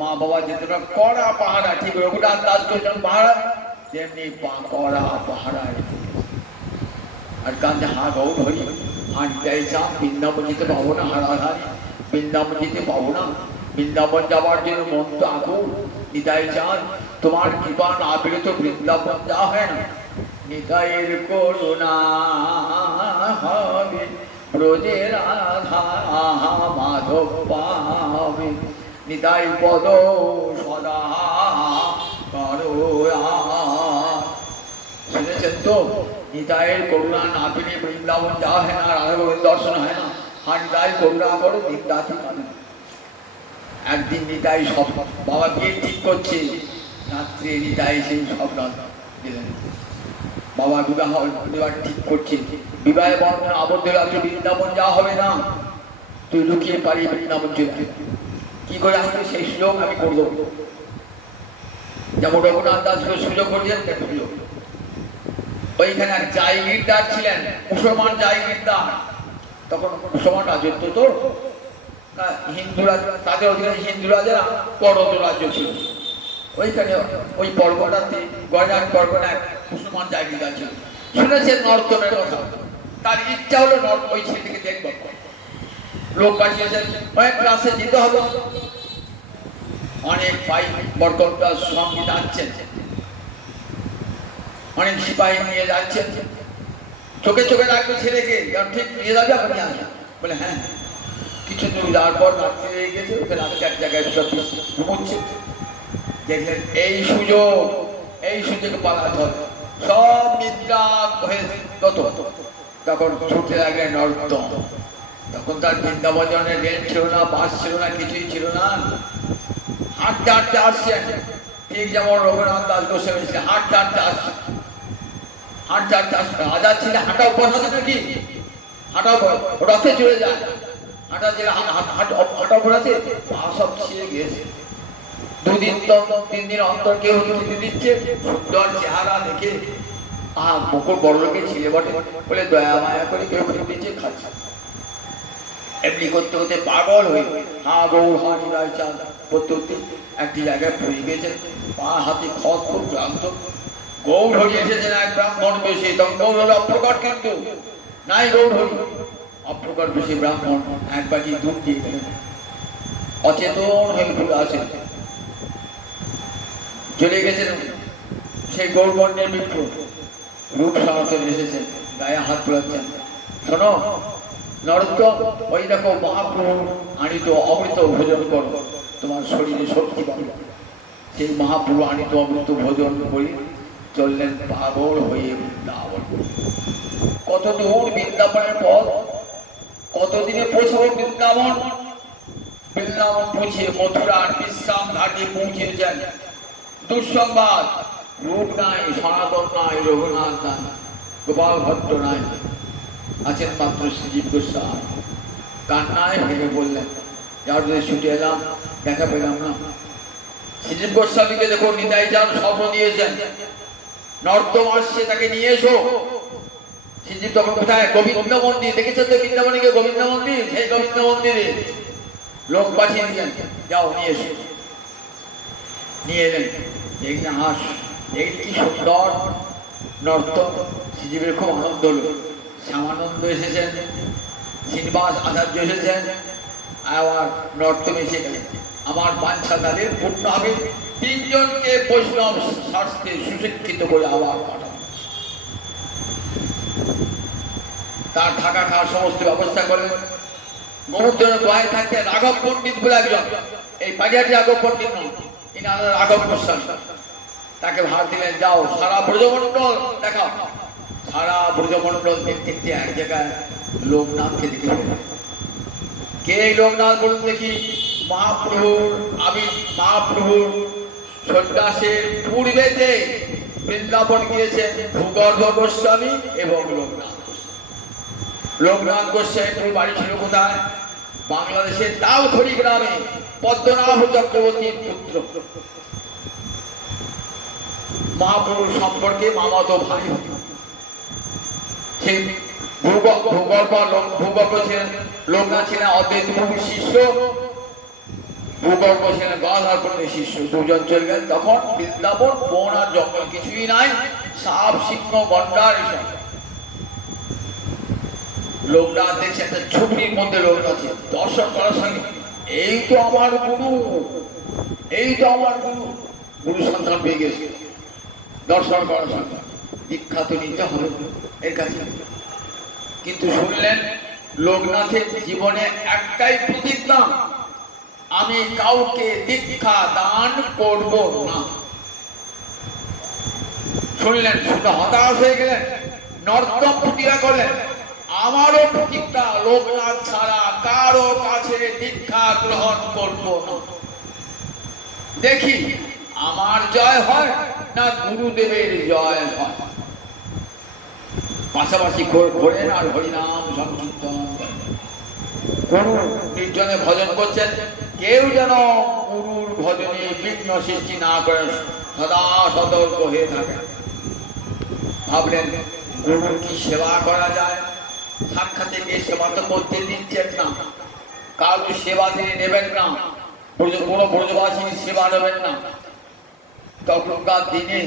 মা বাবা যেতে পারে। কড়া পাহারা, ঠিক রঘুনাথ দাস করছেন পাহারা, তেমনি কড়া পাহারায়। আর কান্দে হা গৌর হরি, আর যাই চাপ বৃন্দাবন যেতে পাবো না, হারাহারি বৃন্দাবন যেতে পাবো না। বৃন্দাবন যাওয়ার জন্য মন তো আকুল। নিতাই চাঁদ তোমার কৃপা না পেলে তো বৃন্দাবন যাওয়া হয় না। নিতাইয়ের করুণা হবে, ব্রজের রাধা মাধব পাবে। নিতাই পদ সদা করো। শুনেছেন তো, নিতাইয়ের করুণা না পেলে বৃন্দাবন যাওয়া হয় না, রাধা গোবিন্দ দর্শন হয় না। আর নিতাই করুণা করো, নিতাই। একদিন নিতাই সব বাবা বিয়ে ঠিক করছে, রাত্রে নিতাই সেই স্বপ্ন দিলেন। বাবা বিবাহ দেওয়ার ঠিক করছে, বিবাহে বন্ধন আবদ্ধ রাত্রে বৃন্দাবন যাওয়া হবে না, তুই লুকিয়ে পারি বৃন্দাবন চলে। কি করে আসবে সেই সুযোগ আমি করবো। যেমন রঘুনাথ দাস সুযোগ করেছেন সুযোগ। ওইখানে এক জায়গিরদার ছিলেন, মুসলমান জায়গিরদার। তখন মুসলমান রাজত্ব তো, হিন্দুরা তাদের অধীনে হিন্দুরাজেরা করদ রাজ্য ছিল। ওইখানে ওই পর্বটাতে গয়নার পর্বটা এক মুসলমান জায়গিরদার ছিল। শুনেছেন নর্তমের কথা, তার ইচ্ছা হলো ওই ছেলেটিকে দেখব। লোক পাঠিয়েছেন, অনেক ক্লাসে যেতে হবে। অনেক ভাই বরকতার সঙ্গে যাচ্ছেন, অনেক সিপাহী নিয়ে যাচ্ছেন। চোখে চোখে রাখবে ছেলেকে, ঠিক নিয়ে যাবে আপনি আসবেন। বলে হ্যাঁ। কিছু দূর যাওয়ার পর রাত্রি হয়ে গেছে, ওখানে রাত্রে এক জায়গায় সব ঘুমোচ্ছে। দেখলেন এই সুযোগে পালাতে হবে, সব নিদ্রা হয়ে তখন ছুটে লাগলেন নরোত্তম। তখন তার বৃন্দাবনের রেল ছিল না, বাস ছিল না, কিছুই ছিল না। হাঁটতে হাঁটতে আসছেন, ঠিক যেমন রঘুনাথ দাস গোস্বামী ছিলেন, হাঁটতে হাঁটতে আসছেন। হাঁটতে হাঁটতে আসছেন, রাজা ছিলেন হাঁটা উপর আছে নাকি? হাঁটা রথে চলে যায়, হাঁটা ছিল হাঁটা উপর আছে, পা সব ছিঁড়ে গিয়েছে। 2 দিন 3 দিন অন্তর কেউ দিচ্ছে, সুন্দর চেহারা দেখে মুকুর বড় লোকের ছেলে বটে বলে দয়া মায়া করে কেউ দিচ্ছে খাচ্ছে। এমনি করতে করতে পাগল হয়ে বউ নিরায় চাঁদ করতে একটি জায়গায় পড়ে গিয়েছেন, পা হাতে খত খুব ক্লান্ত। গৌর হরি এসেছেন এক ব্রাহ্মণ বেশি, তখন গৌর হল অপ্রকট, কিন্তু নাই গৌর হরি অপ্রকট বেশি ব্রাহ্মণ এক বাটি দুধ দিয়ে গেলেন। অচেতন হয়ে ঘুরে আছেন, চলে গেছেন সেই গৌরবর্ণের মিত্র রূপ সনাতন এসেছেন, গায়ে হাত তোলাচ্ছেন। শোনো নরোত্তম, ওই দেখো মহাপ্রভু আনিত অমৃত ভোজন করো, তোমার শরীরে শক্তি পাবে। সেই মহাপ্রভু আনিত অমৃত ভোজন করে চললেন পাগল হয়ে বৃন্দাবন। কত দূর বৃন্দাবনের পথ, কতদিনে পৌঁছাবো বৃন্দাবন। বৃন্দাবন পৌঁছে মথুরার বিশ্রাম ঘাটে পৌঁছেছেন। দুঃসংবাদ, রূপ নাই, সনাতন নাই, রঘুনাথ নাই, গোপাল ভট্ট নাই, আছেন মাত্র শ্রীজীব গোস্বামী। কান্নায় ভেঙে বললেন, যার ছুটে এলাম দেখা পেলাম না। শ্রীজীব গোস্বামীকে দেখো নিতাই যান স্বপ্ন দিয়েছেন, নর্তম আসছে তাকে নিয়ে এসো। শ্রীজীব তখন কোথায়? গোবিন্দ মন্দির, দেখেছেন তো বৃন্দাবনে গিয়ে গোবিন্দ মন্দির, সেই গোবিন্দ মন্দিরে লোক পাঠিয়ে দিলেন, যাও নিয়ে এসো। নিয়ে এলেন, দেখলেন হাস, দেখি কি সুন্দর নর্তম। শ্রীজীবের খুব আনন্দ হলো। শ্যামানন্দ এসেছেন, শ্রীনিবাস আচার্য এসেছেন, আবার নর্তম এসে গেলেন। আমার বাঞ্ছা তাদের পূর্ণ হবে। তিনজনকে বৈষ্ণব শাস্ত্রে সুশিক্ষিত করে আবার পাঠানো, তার থাকা খাওয়ার সমস্ত ব্যবস্থা করেন। গোবর্ধন দোয়ায় থাকতে রাঘব পণ্ডিত বলে একজন, এই পাটিয়াটি রাঘব পণ্ডিত নয়, তিনি আলাদা রাঘব গোস্বামী, তাকে ভার দিলেন, যাও সারা ব্রজমণ্ডল দেখাও। সারা ব্রজমণ্ডল দেখতে দেখতে এক জায়গায় লোকনাথকে দেখে ফেলেন। কে লোকনাথ বলুন দেখি? মহাপ্রভুর মহাপ্রভুর সন্ন্যাসের পূর্বেতে বৃন্দাবন গিয়েছেন ভূগর্ভ গোস্বামী এবং লোকনাথ গোস্বামী। লোকনাথ গোস্বামীর বাড়ি ছিল কোথায়? বাংলাদেশের তালখড়ি গ্রামে, পদ্মনাভ চক্রবর্তীর পুত্র। মহাপ্রভুর সম্পর্কে মামাতো ভাই হতো। সেই ভূগর্ভ ছিলেন লোকনাথ, ছিলেন অদ্বৈত প্রভুর শিষ্য, ভূগর্ভ ছিলেন গদাধর প্রভুর শিষ্য। দুজন চলে গেলেন। তখন বৃন্দাবন বন আর জঙ্গল কিছুই নাই, সাপ সিংহ গন্ডার এসব। লোকনাথ দেখছে একটা ঝুপড়ির মধ্যে লোক আছে, দর্শন করার সঙ্গে এই তো আমার গুরু, এই তো আমার গুরু। গুরু সন্তান পেয়ে গেছে, দর্শন করার সঙ্গে দীক্ষা তো নিতে হবে এর কাছে। কিন্তু শুনলেন লোকনাথের জীবনে একটাই প্রতিজ্ঞা, আমি কাউকে দীক্ষা দান করব না। শুনলেন, শুধু হতাশ হয়ে গেলেন, নর্তম প্রতিজ্ঞা করলেন, আমারও প্রতিজ্ঞা লোকনাথ ছাড়া কারো কাছে দীক্ষা গ্রহণ করব না। দেখি আমার জয় হয় না গুরুদেবের জয় হয়। পাশাপাশি ঘোরেন আর হরিনাম সংকীর্তন গুরু নির্জনে ভজন করছেন। কেউ যেন গুরুর ভজনে বিঘ্ন সৃষ্টি না করে সদা সতর্ক হয়ে থাকে। ভাবলেন গুরুর কি সেবা করা যায়? সাক্ষাতে গিয়ে সেবা তো করতে দিচ্ছেন না, কারো সেবা তিনি নেবেন না, কোনো ব্রজবাসীর সেবা নেবেন না। তখনকার দিনে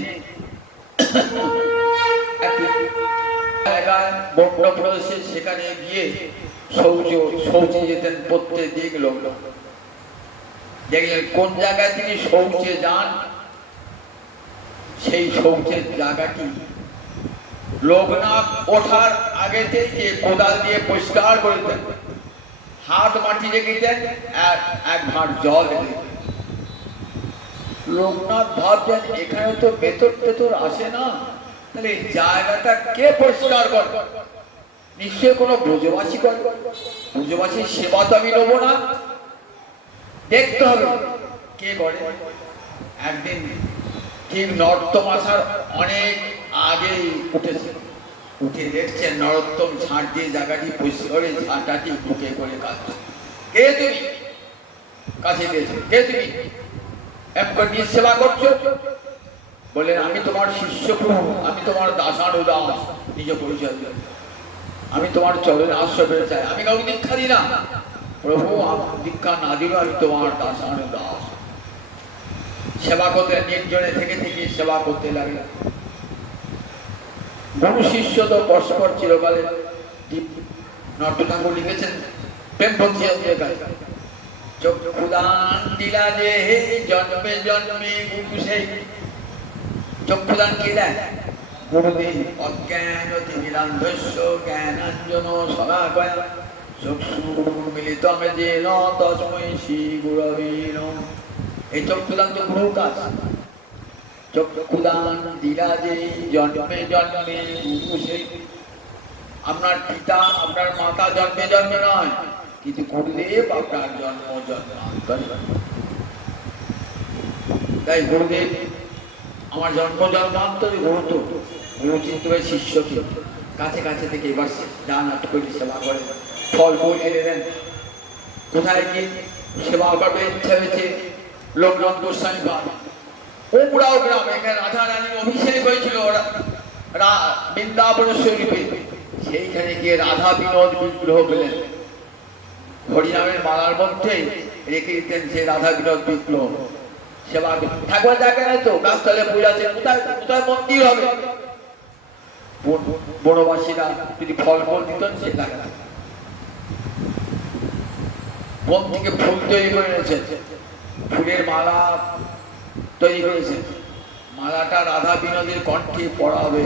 প্রদেশে সেখানে গিয়ে শৌচে যেতেন প্রত্যেক দিন লোক। দেখলেন কোন জায়গায় তিনি শৌচে যান, সেই শৌচের জায়গাটি লোকনাথ ওঠার আগে থেকে কোদাল দিয়ে পরিষ্কার করে দেন, হাত মাটি রেখে দেন, এক ভাঁড় জল এনে। লোকনাথ ভাবছেন এখানে তো ভেতর আসে না, তাহলে এই জায়গাটা কে পরিষ্কার করে? নিশ্চয় কোনো ব্রজবাসী করে। ব্রজবাসীর সেবা তো আমি নেবো না, দেখতে হবে কে করে। একদিন ঠিক নর্তম আসার অনেক আগেই উঠেছে, উঠে দেখছেন নরোত্তম ঝাঁট দিয়ে জায়গাটি পরিষ্কার, ঝাঁটাটি বুকে করে কাঁদছে। কে তুমি? কাছে দিয়েছে, কে তুমি? একবার নিজ সেবা করছো? বললেন, আমি তোমার শিষ্য প্রভু, আমি তোমার দাসানুদাস। নিজ পরিচয় দিলেন, আমি তোমার চরণে আশ্রয় পেতে চাই, আমি কাউকে দীক্ষা দিই না প্রভু, দীক্ষা না দিলেও আমি তোমার দাসানুদাস। সেবা করতে নির্জনে থেকে থেকে সেবা করতে লাগলেন। গুরু শিষ্য তো পরস্পর চিরকালে। নট্ট ঠাকুর লিখেছেন প্রেম ভক্তি চক্ষুদান দিলা যে জন্মে জন্মে গুরু সেই। চক্ষুদান কি দেয়? গুরুদেব। অজ্ঞান তিমিরান্ধস্য জ্ঞানাঞ্জন শলাকয়া চক্ষুর্মিলিতং যেন তস্मै শ্রী গুরবে নমঃ। এই চক্ষুদান তো গুরুর কাজ। চক্ষুদান দিলা যে জন্মে জন্মে গুরু সেই। আপনার পিতা আপনার মাতা জন্মে জন্মে নয়, কিন্তু গুরুদেব আপনার জন্ম জন্মান্তরে। তাই গুরুদেব আমার জন্ম জন্মান্তরে গুরু তো গুরু চিন্তা করে শিষ্যকে কাছে কাছে থেকে এবার ডান হাত করে সেবা করেন, ফল ফুল এনে দেন। কোথায় কি সেবা করবে ইচ্ছা হয়েছে? লোকনাথ গোস্বামী পান ওমরাও গ্রাম, এখানে রাধা রানীর অভিষেক হয়েছিল বৃন্দাবনেশ্বরী রূপে। সেইখানে গিয়ে রাধা বিনোদ বিগ্রহ পেলেন, হরিনামের মালার মধ্যে রেখে দিতেন সেই রাধা বিনোদ বিগ্রহ। সেবা ঠাকুর দেখে নাই তো গাছতলে পূজা আছে, কোথায় কোথায় মন্দির হবে? বনবাসীরা যদি ফল ফল দিতেন সে লাগে না, বন থেকে ফুল তৈরি করে এনেছে, ফুলের মালা তৈরি করেছে, মালাটা রাধা বিনোদের কণ্ঠে পড়াবে।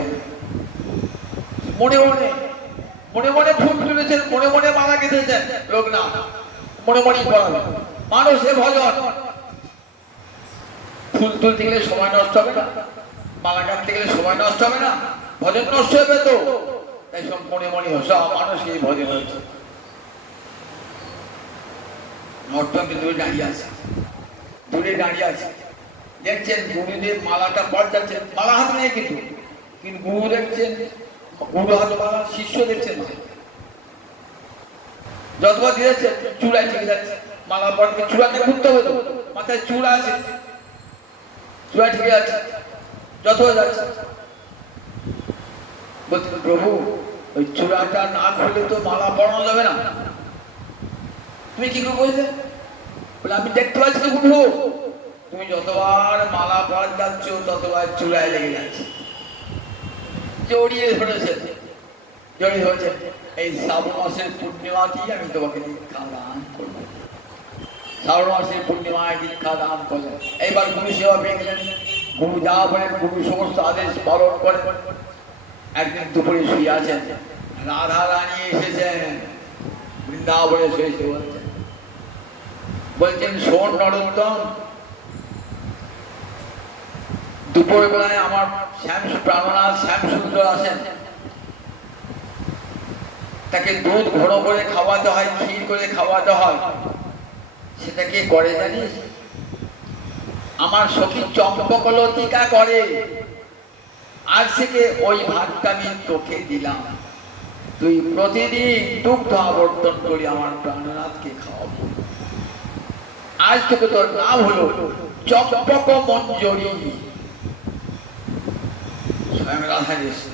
মনে মনে মনে মনে ফুল তুলেছেন, মনে মনে মালা গেঁথেছেন লোকনাথ, মনে মনেই পড়াবে। মানুষে ভজন ফুল তুলতে গেলে সময় নষ্ট হবে না, মালা গাঁথতে গেলে সময় নষ্ট হবে না, ভজন নষ্ট হবে তো। তাই সব মনে মনে সব মানুষ এই ভজন হয়েছে। নর্তন দূরে দাঁড়িয়ে আছে, দূরে দাঁড়িয়ে আছে, দেখছেন গুরুদেব মালাটা পড়াচ্ছেন, মালা হাতে নেই কিন্তু, কিন্তু গুরু দেখছেন, গুরু হাতে মালা, শিষ্য দেখছেন যতবার দিয়েছে চূড়ায় ঠিক যাচ্ছে। মালা পড়তে চূড়াতে ঘুরতে হবে তো, মাথায় চূড়া আছে, চূড়া ঠিক আছে, যত যাচ্ছে। বলছেন প্রভু ওই চূড়াটা না খুলে তো মালা পড়ানো যাবে না। তুমি কি করে বললে? বলে আমি দেখতে পাচ্ছি তো প্রভু, তুমি যতবার মালা পড়া যাচ্ছ ততবার চূড়ায় লেগে যাচ্ছে, জড়িয়ে ধরেছে, জড়িয়ে ধরেছে। এই শ্রাবণ মাসের পূর্ণিমাতেই আমি তোমাকে দীক্ষা দান করবো। শ্রাবণ মাসের পূর্ণিমায় দীক্ষা দান করলেন। এইবার গুরু সেবা পেয়ে গেলেন, গুরু যা বলেন গুরু সমস্ত আদেশ পালন করেন। একদিন দুপুরে শুয়ে আছেন, রাধা রানী এসেছেন বৃন্দাবনে, শুয়ে বলছেন, বলছেন শোন নরোত্তম, দুপুর বেলায় আমার প্রাণনাথ শ্যামসুন্দর আসেন, তাকে দুধ ঘন করে খাওয়াতে হয়, ক্ষীর করে খাওয়াতে হয়। সেটা কে করে জানিস? আমার সখী চম্পকলতিকা করে। আজ থেকে ওই ভাতটা আমি তোকে দিলাম, তুই প্রতিদিন দুগ্ধ আবর্তন করি আমার প্রাণনাথকে খাওয়াবো। আজ থেকে তোর নাম হলো চম্পক মঞ্জরি। স্বয়ং রাধা এসে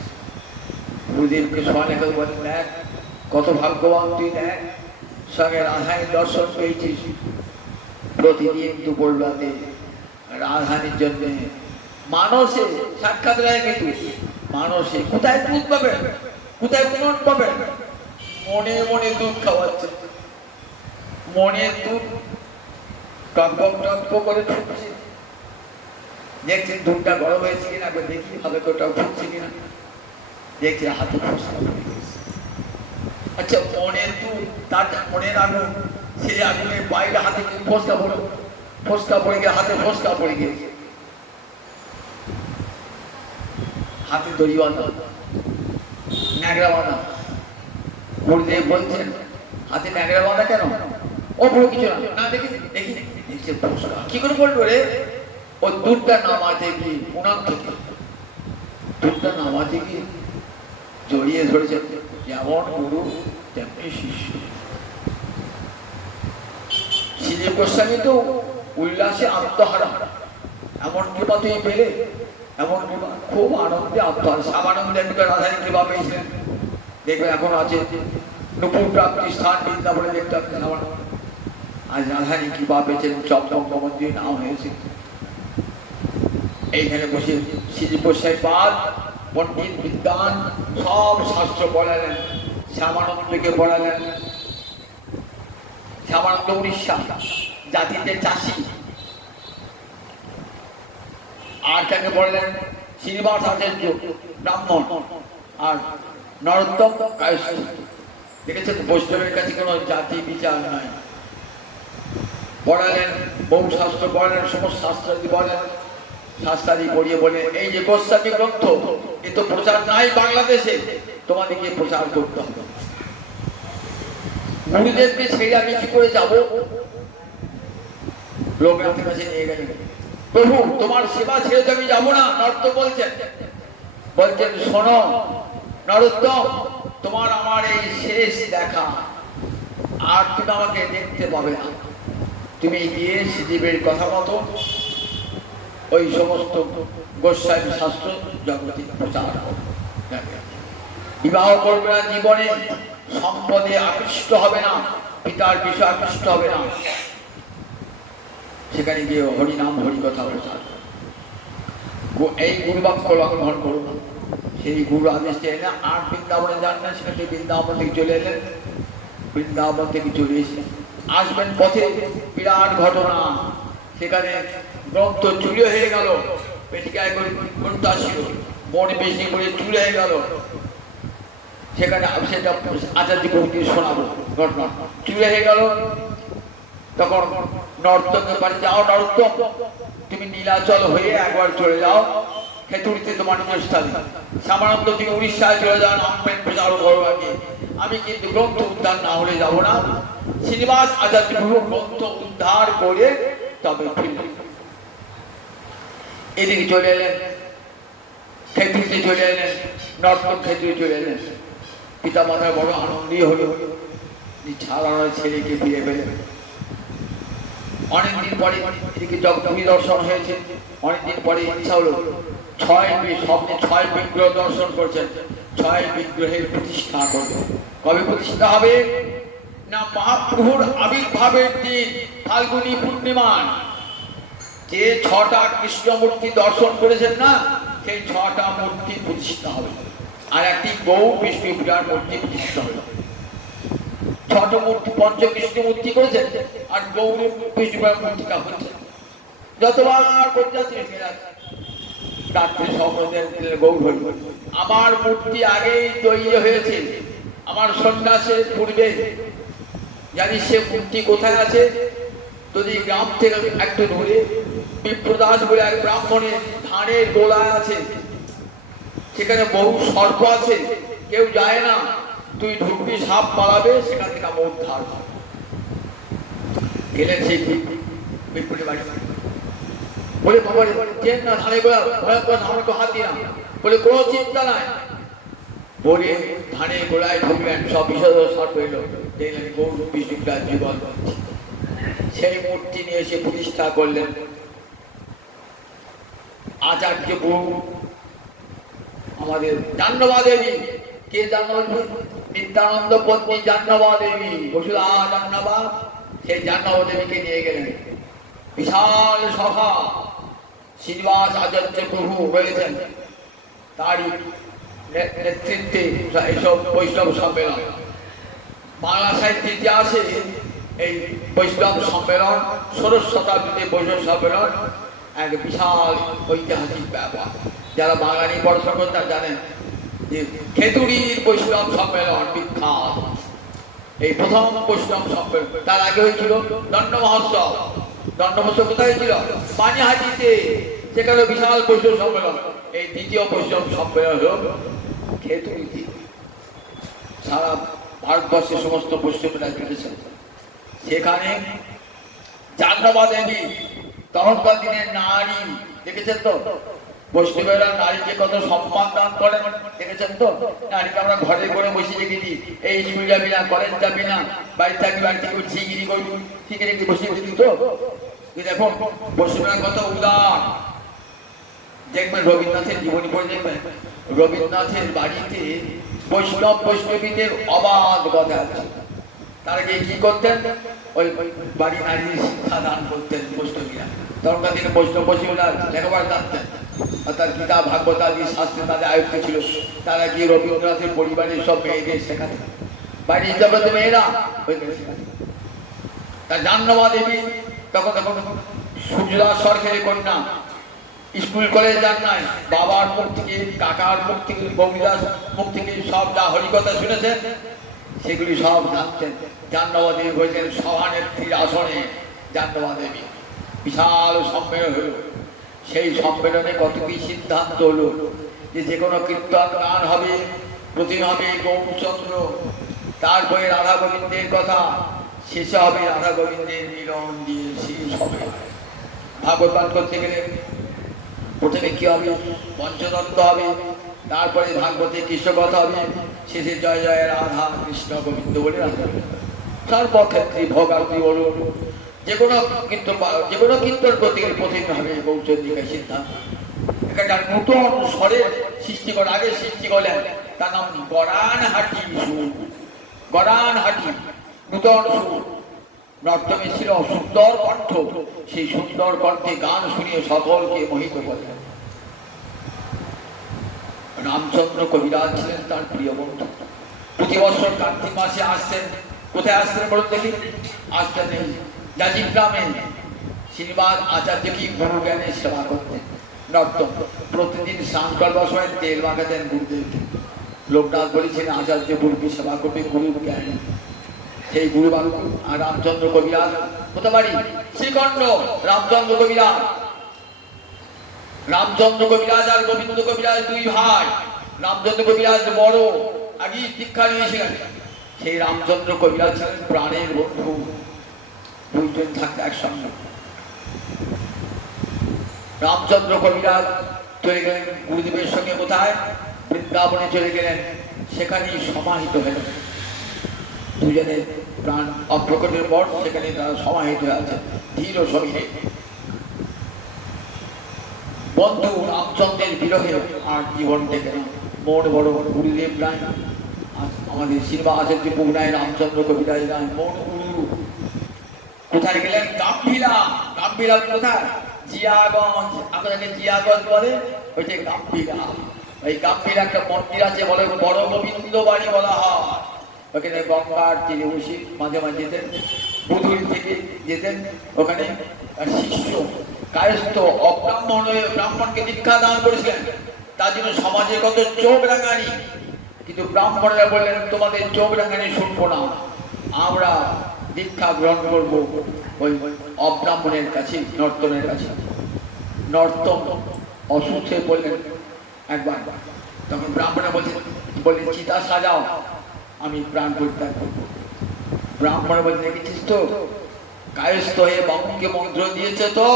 গুরুদেবকে স্মরণে করে বলেন, দেখ কত ভাগ্যবান তুই, দেখ সঙ্গে রাধায় দর্শন পেয়েছিস। প্রতিদিন দুপুর রাতে রাধানির জন্য মানসে সাক্ষাৎ রায়, কিন্তু মানসে কোথায় দুধ পাবে, কোথায় পুনর পাবে? মনে মনে দুধ খাওয়াচ্ছে, মনে দুধ টকবক টকবক করে ঢুকছে। দেখছেন দুধটা গরম হয়েছে কিনা, দেখি ভাবে কোথাও ঢুকছে কিনা, দেখছে হাতে ফসকা পড়ে গেছে। আচ্ছা মনের দুধ, তার মনের আগুন, সেই আগুনের বাইরে হাতে ফসকা পড়ে, ফসকা পড়ে গিয়ে হাতে ফসকা পড়ে গিয়েছে, হাতে দড়ি বাঁধা, ন্যাকড়া বাঁধা। গুরুদেব বলছেন হাতে ন্যাকড়া বাঁধা কেন? ও পুরো কিছু না, দেখি দেখি দেখছে ফসকা কি করে পড়লো রে? ও দুধটা নামাতে গিয়ে উনান থেকে দুধটা নামাতে গিয়ে জড়িয়ে ধরেছে। যেমন গুরু তেমনি শিষ্য। শ্রীদেব গোস্বামী তো উল্লাসে আত্মহারা, এমন কৃপা তুই পেলে এমন খুব আনন্দে আত্মার সামানন্দে রাধারী কৃপা পেয়েছিলেন। দেখবে এখন আছে নুপুর প্রাপ্তি স্থান বৃন্দাবনে দেখতে হবে। আজ রাধারী কৃপা পেয়েছেন, চমচম মন্দির নাম হয়েছে। এইখানে বসে শ্রী পাদ পণ্ডিত বিদ্যান সব শাস্ত্র পড়ালেন, শ্যামানন্দকে পড়ালেন। শ্যামানন্দ উড়িষ্যা জাতিতে চাষি। আর তাকে পড়লেন শ্রীনিবাস আচার্য ব্রাহ্মণ, আর নরোত্তম কায়স্থ। দেখেছেন বৈষ্ণবের কাছে কোনো জাতি বিচার নাই। পড়ালেন বহু শাস্ত্র পড়ালেন, সমস্ত শাস্ত্রাদি পড়লেন। শাস্ত্রাদি পড়িয়ে বলেন এই যে গোস্বামী গ্রন্থ এ তো প্রচার নাই বাংলাদেশে, তোমাদেরকে প্রচার করতে হবে। গুরুদেবকে ছেড়ে আমি কি করে যাবো? লোকনাথের কাছে নিয়ে গেলেন। প্রভু তোমার সেবা ছেড়ে তো আমি যাবো না। নরোত্তম বলছেন শোনো নরোত্তম, তোমার আমার এই শেষ দেখা, আর তুমি আমাকে দেখতে পাবে না। তুমি গিয়ে শ্রীদেবের কথা মতো ওই সমস্ত গোস্বামী শাস্ত্র জগতে প্রচার করো। বিবাহ করবে না, জীবনে সম্পদে আকৃষ্ট হবে না, পিতার বিষয়ে আকৃষ্ট হবে না। সেখানে গিয়ে হরিনাম হরি কথা প্রচার, এই গুরুবাক্য লঙ্ঘন করুন। সেই গুরু আদেশ চেয়ে না আর বৃন্দাবনে যান না, সেখানে বৃন্দাবন থেকে চলে এলেন। বৃন্দাবন থেকে চলে এসে আসবেন পথে বিরাট ঘটনা। সেখানে গ্রন্থ চুরি হয়ে গেল, পেটিকায় করে গ্রন্থ আসছিল, মন বেশি করে চুরি হয়ে গেল। সেখানে সেটা আচার্য কবিকে শোনাবো ঘটনা। চুরি হয়ে গেল, তখন নর্তকের বাড়ি যাও, নরোত্তম তুমি নীলাচল হয়ে একবার চলে যাও খেতুড়িতে তোমার নিজের স্থানে। শ্যামানন্দ তুমি উড়িষ্যায় চলে যান, আমেন প্রচার করো আগে। আমি কিন্তু গ্রন্থ উদ্ধার না হলে যাব না। শ্রীনিবাস আচার্য প্রভু গ্রন্থ উদ্ধার করে তবে ফিরলেন। এদিকে চলে এলেন, খেতুড়িতে চলে এলেন, নর্তক খেতুড়ি চলে এলেন। পিতা মাতার বড় আনন্দই হলো, ছাড়া ছেলেকে ফিরে পেলেন। অনেকদিন পরে এদিকে জগৎ দর্শন হয়েছে। অনেকদিন পরে ইচ্ছা হলো স্বপ্নে 6 বিগ্রহ দর্শন করছেন, 6 বিগ্রহের প্রতিষ্ঠা করবে। কবে প্রতিষ্ঠা হবে না? মহাপ্রভুর আবির্ভাবের দিন ফাল্গুনী পূর্ণিমায় যে 6টা কৃষ্ণ মূর্তি দর্শন করেছেন না, সেই 6টা মূর্তি প্রতিষ্ঠা হবে। আর একটি গৌ বিষ্ণু পূজার মূর্তি প্রতিষ্ঠা হবে। 6টা মূর্তি পঞ্চকৃষ্ণ মূর্তি করেছেন, আর গৌরী বিষ্ণুর মূর্তিটা হচ্ছে। যতবার করতে রাত্রে সকলের গৌর হল। আমার মূর্তি আগেই তৈরি হয়েছে, আমার সন্ন্যাসের পূর্বে। জানি সে মূর্তি কোথায় আছে? যদি গ্রাম থেকে একটু দূরে বিপ্রদাস বলে এক ব্রাহ্মণের ধানের গোলায় আছে, সেখানে বহু সর্প আছে, কেউ যায় না। তুই ঢুকবি, সাপ পালাবে, সেখান থেকে আমার উদ্ধার গেলেন। সেই বিপ্রের বাড়ি বলে বাবা চেন না ধানে গোলা ভয়ঙ্কর, আমার তো হাত দিয়া বলে কোনো চিন্তা নাই। বলে ধানে গোলায় ঢুকলেন, সব বিষয় সর্প এলো। দেখলেন গৌর বিষ্ণুটা জীবন। সেই মূর্তি নিয়ে এসে প্রতিষ্ঠা করলেন আচার্য গুরু আমাদের জাহ্নবা দেবী। কে জাহ্নবা? নিত্যানন্দ পত্নী জাহ্নবা দেবী, বসুধা জাহ্নবা। সেই জাহ্নবা দেবীকে নিয়ে গেলেন। বিশাল সভা, শ্রীনিবাস আচার্য প্রভু রয়েছেন, তারই নেতৃত্বে এইসব বৈষ্ণব সম্মেলন। বাংলা সাহিত্যে ইতিহাসে এই বৈষ্ণব সম্মেলন 16 শতাব্দীতে বৈষ্ণব সম্মেলন এক বিশাল ঐতিহাসিক ব্যাপার। যারা বাঙালি পড়াশোনা করেন তারা জানেন যে খেতুড়ির বৈষ্ণব সম্মেলন বিখ্যাত। এই প্রথম বৈষ্ণব সম্মেলন। তার আগে হয়েছিল দণ্ড মহোৎসব। দণ্ড মহোৎসব কোথায় হয়েছিল? পানিহাটিতে, সেখানে বিশাল বৈষ্ণব সম্মেলন। এই দ্বিতীয় বৈষ্ণব সম্মেলন হল খেতুড়িতে। সারা ভারতবর্ষের সমস্ত বৈষ্ণবরা কেটেছেন। সেখানে জাহ্নবা দেবী তখনকার দিনের নারী, দেখেছেন তো বৈষ্ণবেরা নারীকে কত সম্মান দান করেন, দেখেছেন তো? নারীকে আমরা ঘরে করে বসে রেখে দিই, এই স্কুল যাবি না, কলেজ যাবি না, বাড়ি থাকবি, বাড়ি থেকে ঝিগিরি করবি, ঠিক রেখে বসে দিই। তো দেখো বৈষ্ণবেরা কত উদার। দেখবেন রবীন্দ্রনাথের জীবনী পড়ে দেখবেন রবীন্দ্রনাথের বাড়িতে বৈষ্ণব বৈষ্ণবীদের অবাধ কথা আছে। তারা গিয়ে কি করতেন, ওই বাড়ি নারীর শিক্ষা দান করতেন বৈষ্ণবীরা। তখনকার দিনে বৈষ্ণব বৈষ্ণবীরা লেখাপড়া জানতেন, অর্থাৎ গীতা ভাগবত আদি শাস্ত্রে তাদের আয়ত্ত ছিল। তারা গিয়ে রবীন্দ্রনাথের পরিবারের সব মেয়েদের শেখাতেন, বাড়ির হিসাবে মেয়েরা ওইখানে শেখাতেন। তার জাহ্নবী দেবী তখন তখন সূর্যদাস সরকারি কন্যা, স্কুল কলেজ যান নাই, বাবার মুখ থেকে কাকার মুখ থেকে বৌদাস মুখ থেকে সব যা হরিকথা শুনেছেন সেগুলি সব জানতেন। জাহ্নবী দেবী হয়েছেন সভানেত্রীর আসনে। জাহ্নবী দেবী বিশাল সম্মেলন হলো। সেই সম্মেলনে কত কি সিদ্ধান্ত হলো যে কোনো কীর্তন গান হবে, প্রতিদিন হবে গৌরচন্দ্র, তারপরে রাধা গোবিন্দের কথা, শেষে হবে রাধা গোবিন্দের মিলন দিয়ে শেষ হবে। ভাগবত পাঠ করতে গেলে প্রথমে কি হবে, পঞ্চতত্ত্ব হবে, তারপরে ভাগবতে কৃষ্ণ কথা হবে, শেষে জয় জয় রাধা কৃষ্ণ গোবিন্দ বলে রাধা সর্বক্ষেত্রে ভোগান্তি বলুন যে কোনো কীর্তন করতে গেলে প্রতিদিন হবে গৌরচন্দ্রিকায় সিদ্ধান্ত। একটা নতুন স্বরের সৃষ্টি করে আগে সৃষ্টি করলেন, তার নাম গরানহাটি সুর। গরানহাটি নূতন সুর, নর্তমী ছিল সুন্দর কণ্ঠ, সেই সুন্দর কণ্ঠে গান শুনিয়ে সকলকে মোহিত করলেন। রামচন্দ্র কবিরাজ ছিলেন তার প্রিয় বন্ধু। প্রতি বছর কার্তিক মাসে আসতেন। কোথায় আসতেন বলুন দেখি? আসতেন জাজিম গ্রামে শ্রীনিবাস আচার্যকে গুরু জ্ঞানে সেবা করতেন। নর্তম প্রতিদিন স্নান করবার সময় তেল মাখাতেন গুরুদেবকে। লোকনাথ বলেছেন আচার্য গুরুকে সেবা করবে গুরু জ্ঞানে। সেই গুরু বাবু আর রামচন্দ্র কবিরাজ কোথায় বাড়ি? শ্রীখণ্ড। রামচন্দ্র কবিরাজ, রামচন্দ্র কবিরাজ আর গোবিন্দ কবিরাজ দুই ভাই। রামচন্দ্র কবিরাজ বড়, আগে দীক্ষা নিয়েছিলেন। সেই রামচন্দ্র কবিরাজ ছিলেন প্রাণের বন্ধু। দুইজন থাকতে একসঙ্গে। রামচন্দ্র কবিরাজ চলে গেলেন গুরুদেবের সঙ্গে কোথায়? বৃন্দাবনে চলে গেলেন। সেখানেই সমাহিত হলেন। দুজনের প্রাণ অপ্রকটের পর সেখানে তারা সমাহিত হয়ে আছে ধীর সমীরে। বন্ধু রামচন্দ্রের বিরহে আর জীবন থেকে মন বড় গুরুদেব নাই। আমাদের শ্রীনিবাস আচার্য পুগনায় রামচন্দ্র কবিরাজ নাই, মন গুরু। কোথায় গেলেন? গাম্ভীরা। গাম্ভীরা কোথায়? জিয়াগঞ্জ। আপনাকে জিয়াগঞ্জ বলে, ওইটা গাম্ভীরা। ওই গাম্ভীরা একটা মন্দির আছে, বলে বড় গোবিন্দ বাড়ি বলা হয়। ওখানে গঙ্গার তীরে বসে মাঝে মাঝে যেতেন, বুধুরি থেকে যেতেন। ওখানে শিষ্য কায়স্থ অব্রাহ্মণ হয়ে ব্রাহ্মণকে দীক্ষা দান করেছিলেন। তার জন্য সমাজে কত চোখ রাঙানি, কিন্তু ব্রাহ্মণরা বললেন তোমাদের চোখ রাঙানি শুনবো না, আমরা দীক্ষা গ্রহণ করবো ওই অব্রাহ্মণের কাছে, নর্তনের কাছে। নর্তন অসুস্থ হয়ে বললেন একবার, তখন ব্রাহ্মণরা বললেন চিতা সাজাও, আমি প্রাণ পরিত্যাগ করবো। ব্রাহ্মণ বলতে দেখেছিস তো কায়স্থ হয়ে বামুনকে মন্ত্র দিয়েছে তো,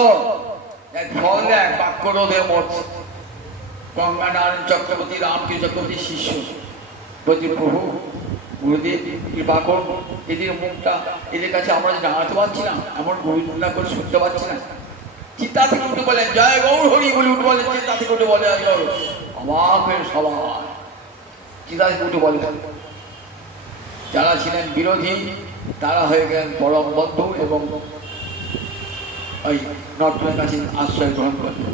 এক ফল এক বাক্যরোধের মধ্যে। গঙ্গানারায়ণ চক্রবর্তী রামকৃষ্ণ চক্রবর্তীর শিষ্য বলছি প্রভু গুরুদেব কৃপা করুন, এদের মুখটা এদের কাছে আমরা জানাতে পারছি না, এমন গুরুদা করে শুনতে পাচ্ছি না। চিন্তা থেকে উঠে বলেন জয় গৌর হরি বলে উঠে বলেন, চিন্তা থেকে উঠে বলে অবাক হয়ে সবাই চিন্তা থেকে উঠে বলে। যারা ছিলেন বিরোধী তারা হয়ে গেলেন পরম বন্ধু এবং ওই নর্তনের কাছে আশ্রয় গ্রহণ করলেন।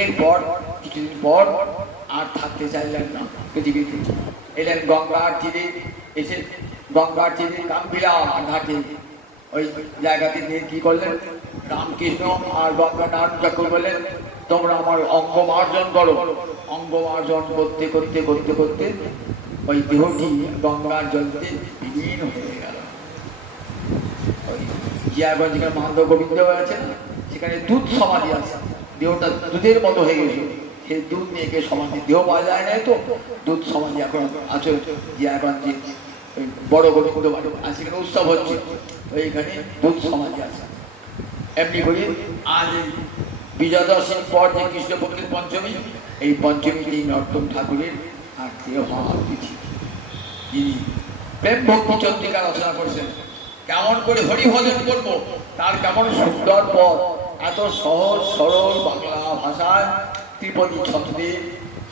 এরপর কিছুদিন পর আর থাকতে চাইলেন না পৃথিবীতে, এলেন গঙ্গার তীরে। এসে গঙ্গার তীরে গাম্ভীরা ঘাটে ওই জায়গাতে নিয়ে কি করলেন, রামকৃষ্ণ আর গঙ্গানারায়ণ ঠাকুর বললেন তোমরা আমার অঙ্গ মার্জন করো। অঙ্গ মার্জন করতে করতে করতে করতে ওই দেহটি গঙ্গার জলতে বিলীন হয়ে গেল। ওই জিয়াগঞ্জ যেখানে মাহান্ত গোবিন্দ আছে না, সেখানে দুধ সমাধি আছে, দেহটা দুধের মতো হয়ে গেছে। সেই দুধ নিয়ে গিয়ে সমাধি, দেহ পাওয়া যায় না তো দুধ সমাধি এখন আছে জিয়াগঞ্জে, ওই বড় গোবিন্দ বাড়ি আর সেখানে উৎসব হচ্ছে, ওইখানে দুধ সমাধি আছে। এমনি করে আজ বিজয়া দশমীর পর যে কৃষ্ণপক্ষের পঞ্চমী, এই পঞ্চমীতেই নর্তন ঠাকুরের আর দেহ তিথি। যিনি প্রেম ভক্তি চন্দ্রিকা রচনা করেছেন, কেমন করে হরি ভজন করবো তার কেমন সুন্দর পথ, এত সহজ সরল বাংলা ভাষায় ত্রিপদী ছত্রে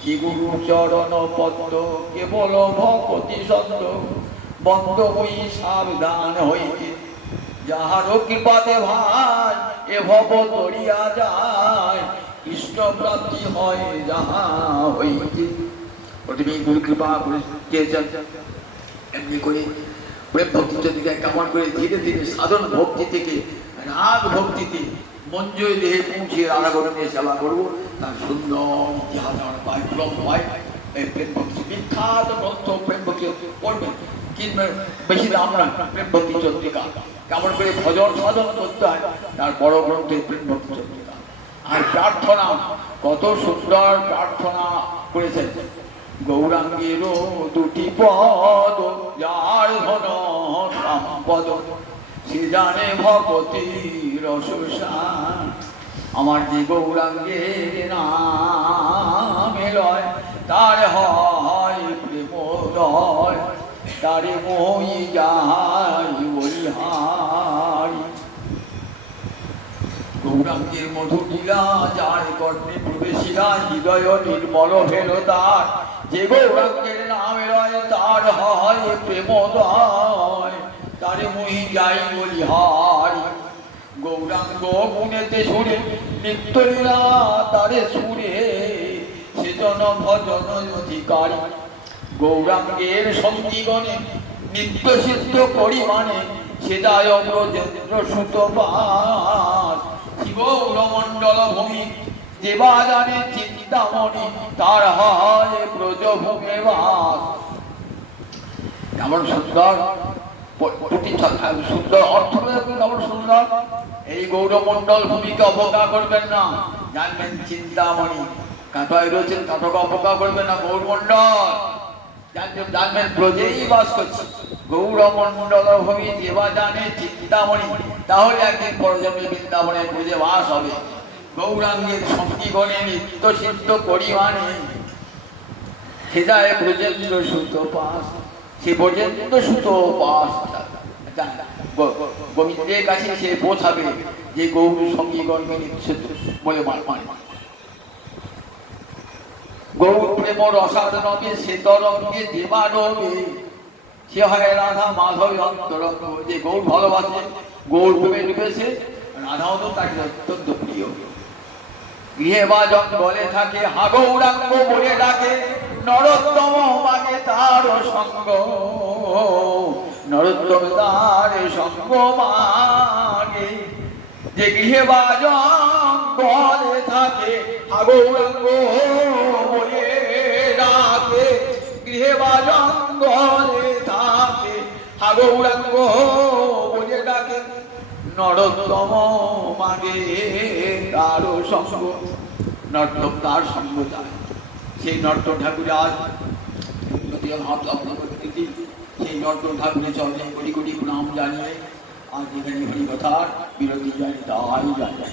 শ্রী গুরু চরণ পদ্ম কেবল ভকতি সত্য বন্ধ হই সাবধান হইতে যাহারও কৃপাতে ভাই এ ভব তরিয়া যায় কৃষ্ণ প্রাপ্তি হয় যাহা হইতে। প্রথমে গুরু কৃপা করে চেয়েছেন এমনি করে প্রেম ভক্তি চন্দ্রিকা কেমন করে ধীরে ধীরে সাধন ভক্তি থেকে রাগ ভক্তিতে মঞ্জুরি দেহে পৌঁছে রাধাগণের সেবা করবো তার সুন্দর ইতিহাস আমরা পাই ক্রম পাই। এই প্রেম ভক্তি বিখ্যাত গ্রন্থ প্রেম ভক্তি পড়বেন কিন্তু বেশি দাম না প্রেম ভক্তি চন্দ্রিকা কেমন করে ভজন সাধন করতে হয় তার বড় গ্রন্থ প্রেম ভক্তি চন্দ্রিকা। আর প্রার্থনা কত সুন্দর প্রার্থনা করেছেন গৌরাঙ্গের দুটি পদ যার ধন সম্পদ সে জানে ভগতি রসসার। আমার যে গৌরাঙ্গের নামে লয় তার হয় প্রেমোদয় তারে মই যাই বলিহারি। গৌরাঙ্গের মধু লীলা যার কর্ণে প্রবেশিলা হৃদয় নির্মল ভেল তার যে গৌরাঙ্গের নামে রয় তার হয় প্রেমোদয় তারে মই যাই বলিহারি। গৌরাঙ্গ গুণেতে সুরে নিত্য লীলা তারে সুরে সেজন ভজন অধিকারী। গৌরাঙ্গের সঙ্গীগণে নিত্য সিদ্ধ পরিমাণে সেদায় ব্রজেন্দ্র সুত পাস শিব মণ্ডল ভূমি দেবা জানে চিন্তামণি তার হয় ব্রজভূমে বাস। কেমন সুন্দর সুন্দর অর্থ কেমন সুন্দর। এই গৌরমণ্ডল ভূমিকে অবজ্ঞা করবেন না জানবেন চিন্তামণি কাঁটায় রয়েছেন কাঁটাকে অবজ্ঞা করবেন না গৌরমণ্ডল জানবেন ব্রজেই বাস করছে গৌরমণ্ডল ভূমি দেবা জানে চিন্তামণি। তাহলে একদিন পরজন্মে বৃন্দাবনে ব্রজে বাস হবে। গৌরাঙ্গের সঙ্গীগণে নিত্য সিদ্ধ পরিমাণে সেদায় ব্রজেন্দ্র সুত পাস সে ব্রজেন্দ্র সুত পাস গোবিন্দের কাছে সে পৌঁছাবে যে গৌর সঙ্গীগণকে নিত্য বলে মানে গৌর প্রেম রসাদনবে সে তরঙ্গে দেবানবে সে হয় রাধা মাধবী অন্তরঙ্গ। যে গৌর ভালোবাসে গৌর প্রেমে ডুবেছে রাধাও তো তাকে অত্যন্ত প্রিয়। গৃহে বা জঙ্গলে থাকে হা গৌরাঙ্গ বলে ডাকে নরোত্তম মাগে তার সঙ্গ নরোত্তম তার সঙ্গ মাগে। যে গৃহে বা জঙ্গলে থাকে হা গৌরাঙ্গ বলে ডাকে গৃহে বা জঙ্গলে থাকে হা গৌরাঙ্গ বলে ডাকে নরোত্তম মাগে তার সঙ্গ। নর্তক তার সঙ্গ চায় সেই নর্ত ঠাকুর আজ সেই নর্ত ঠাকুরের চরণে কোটি কোটি প্রণাম জানিয়ে আজ এখানে হরিকথার বিরতি জানি তাই জানি।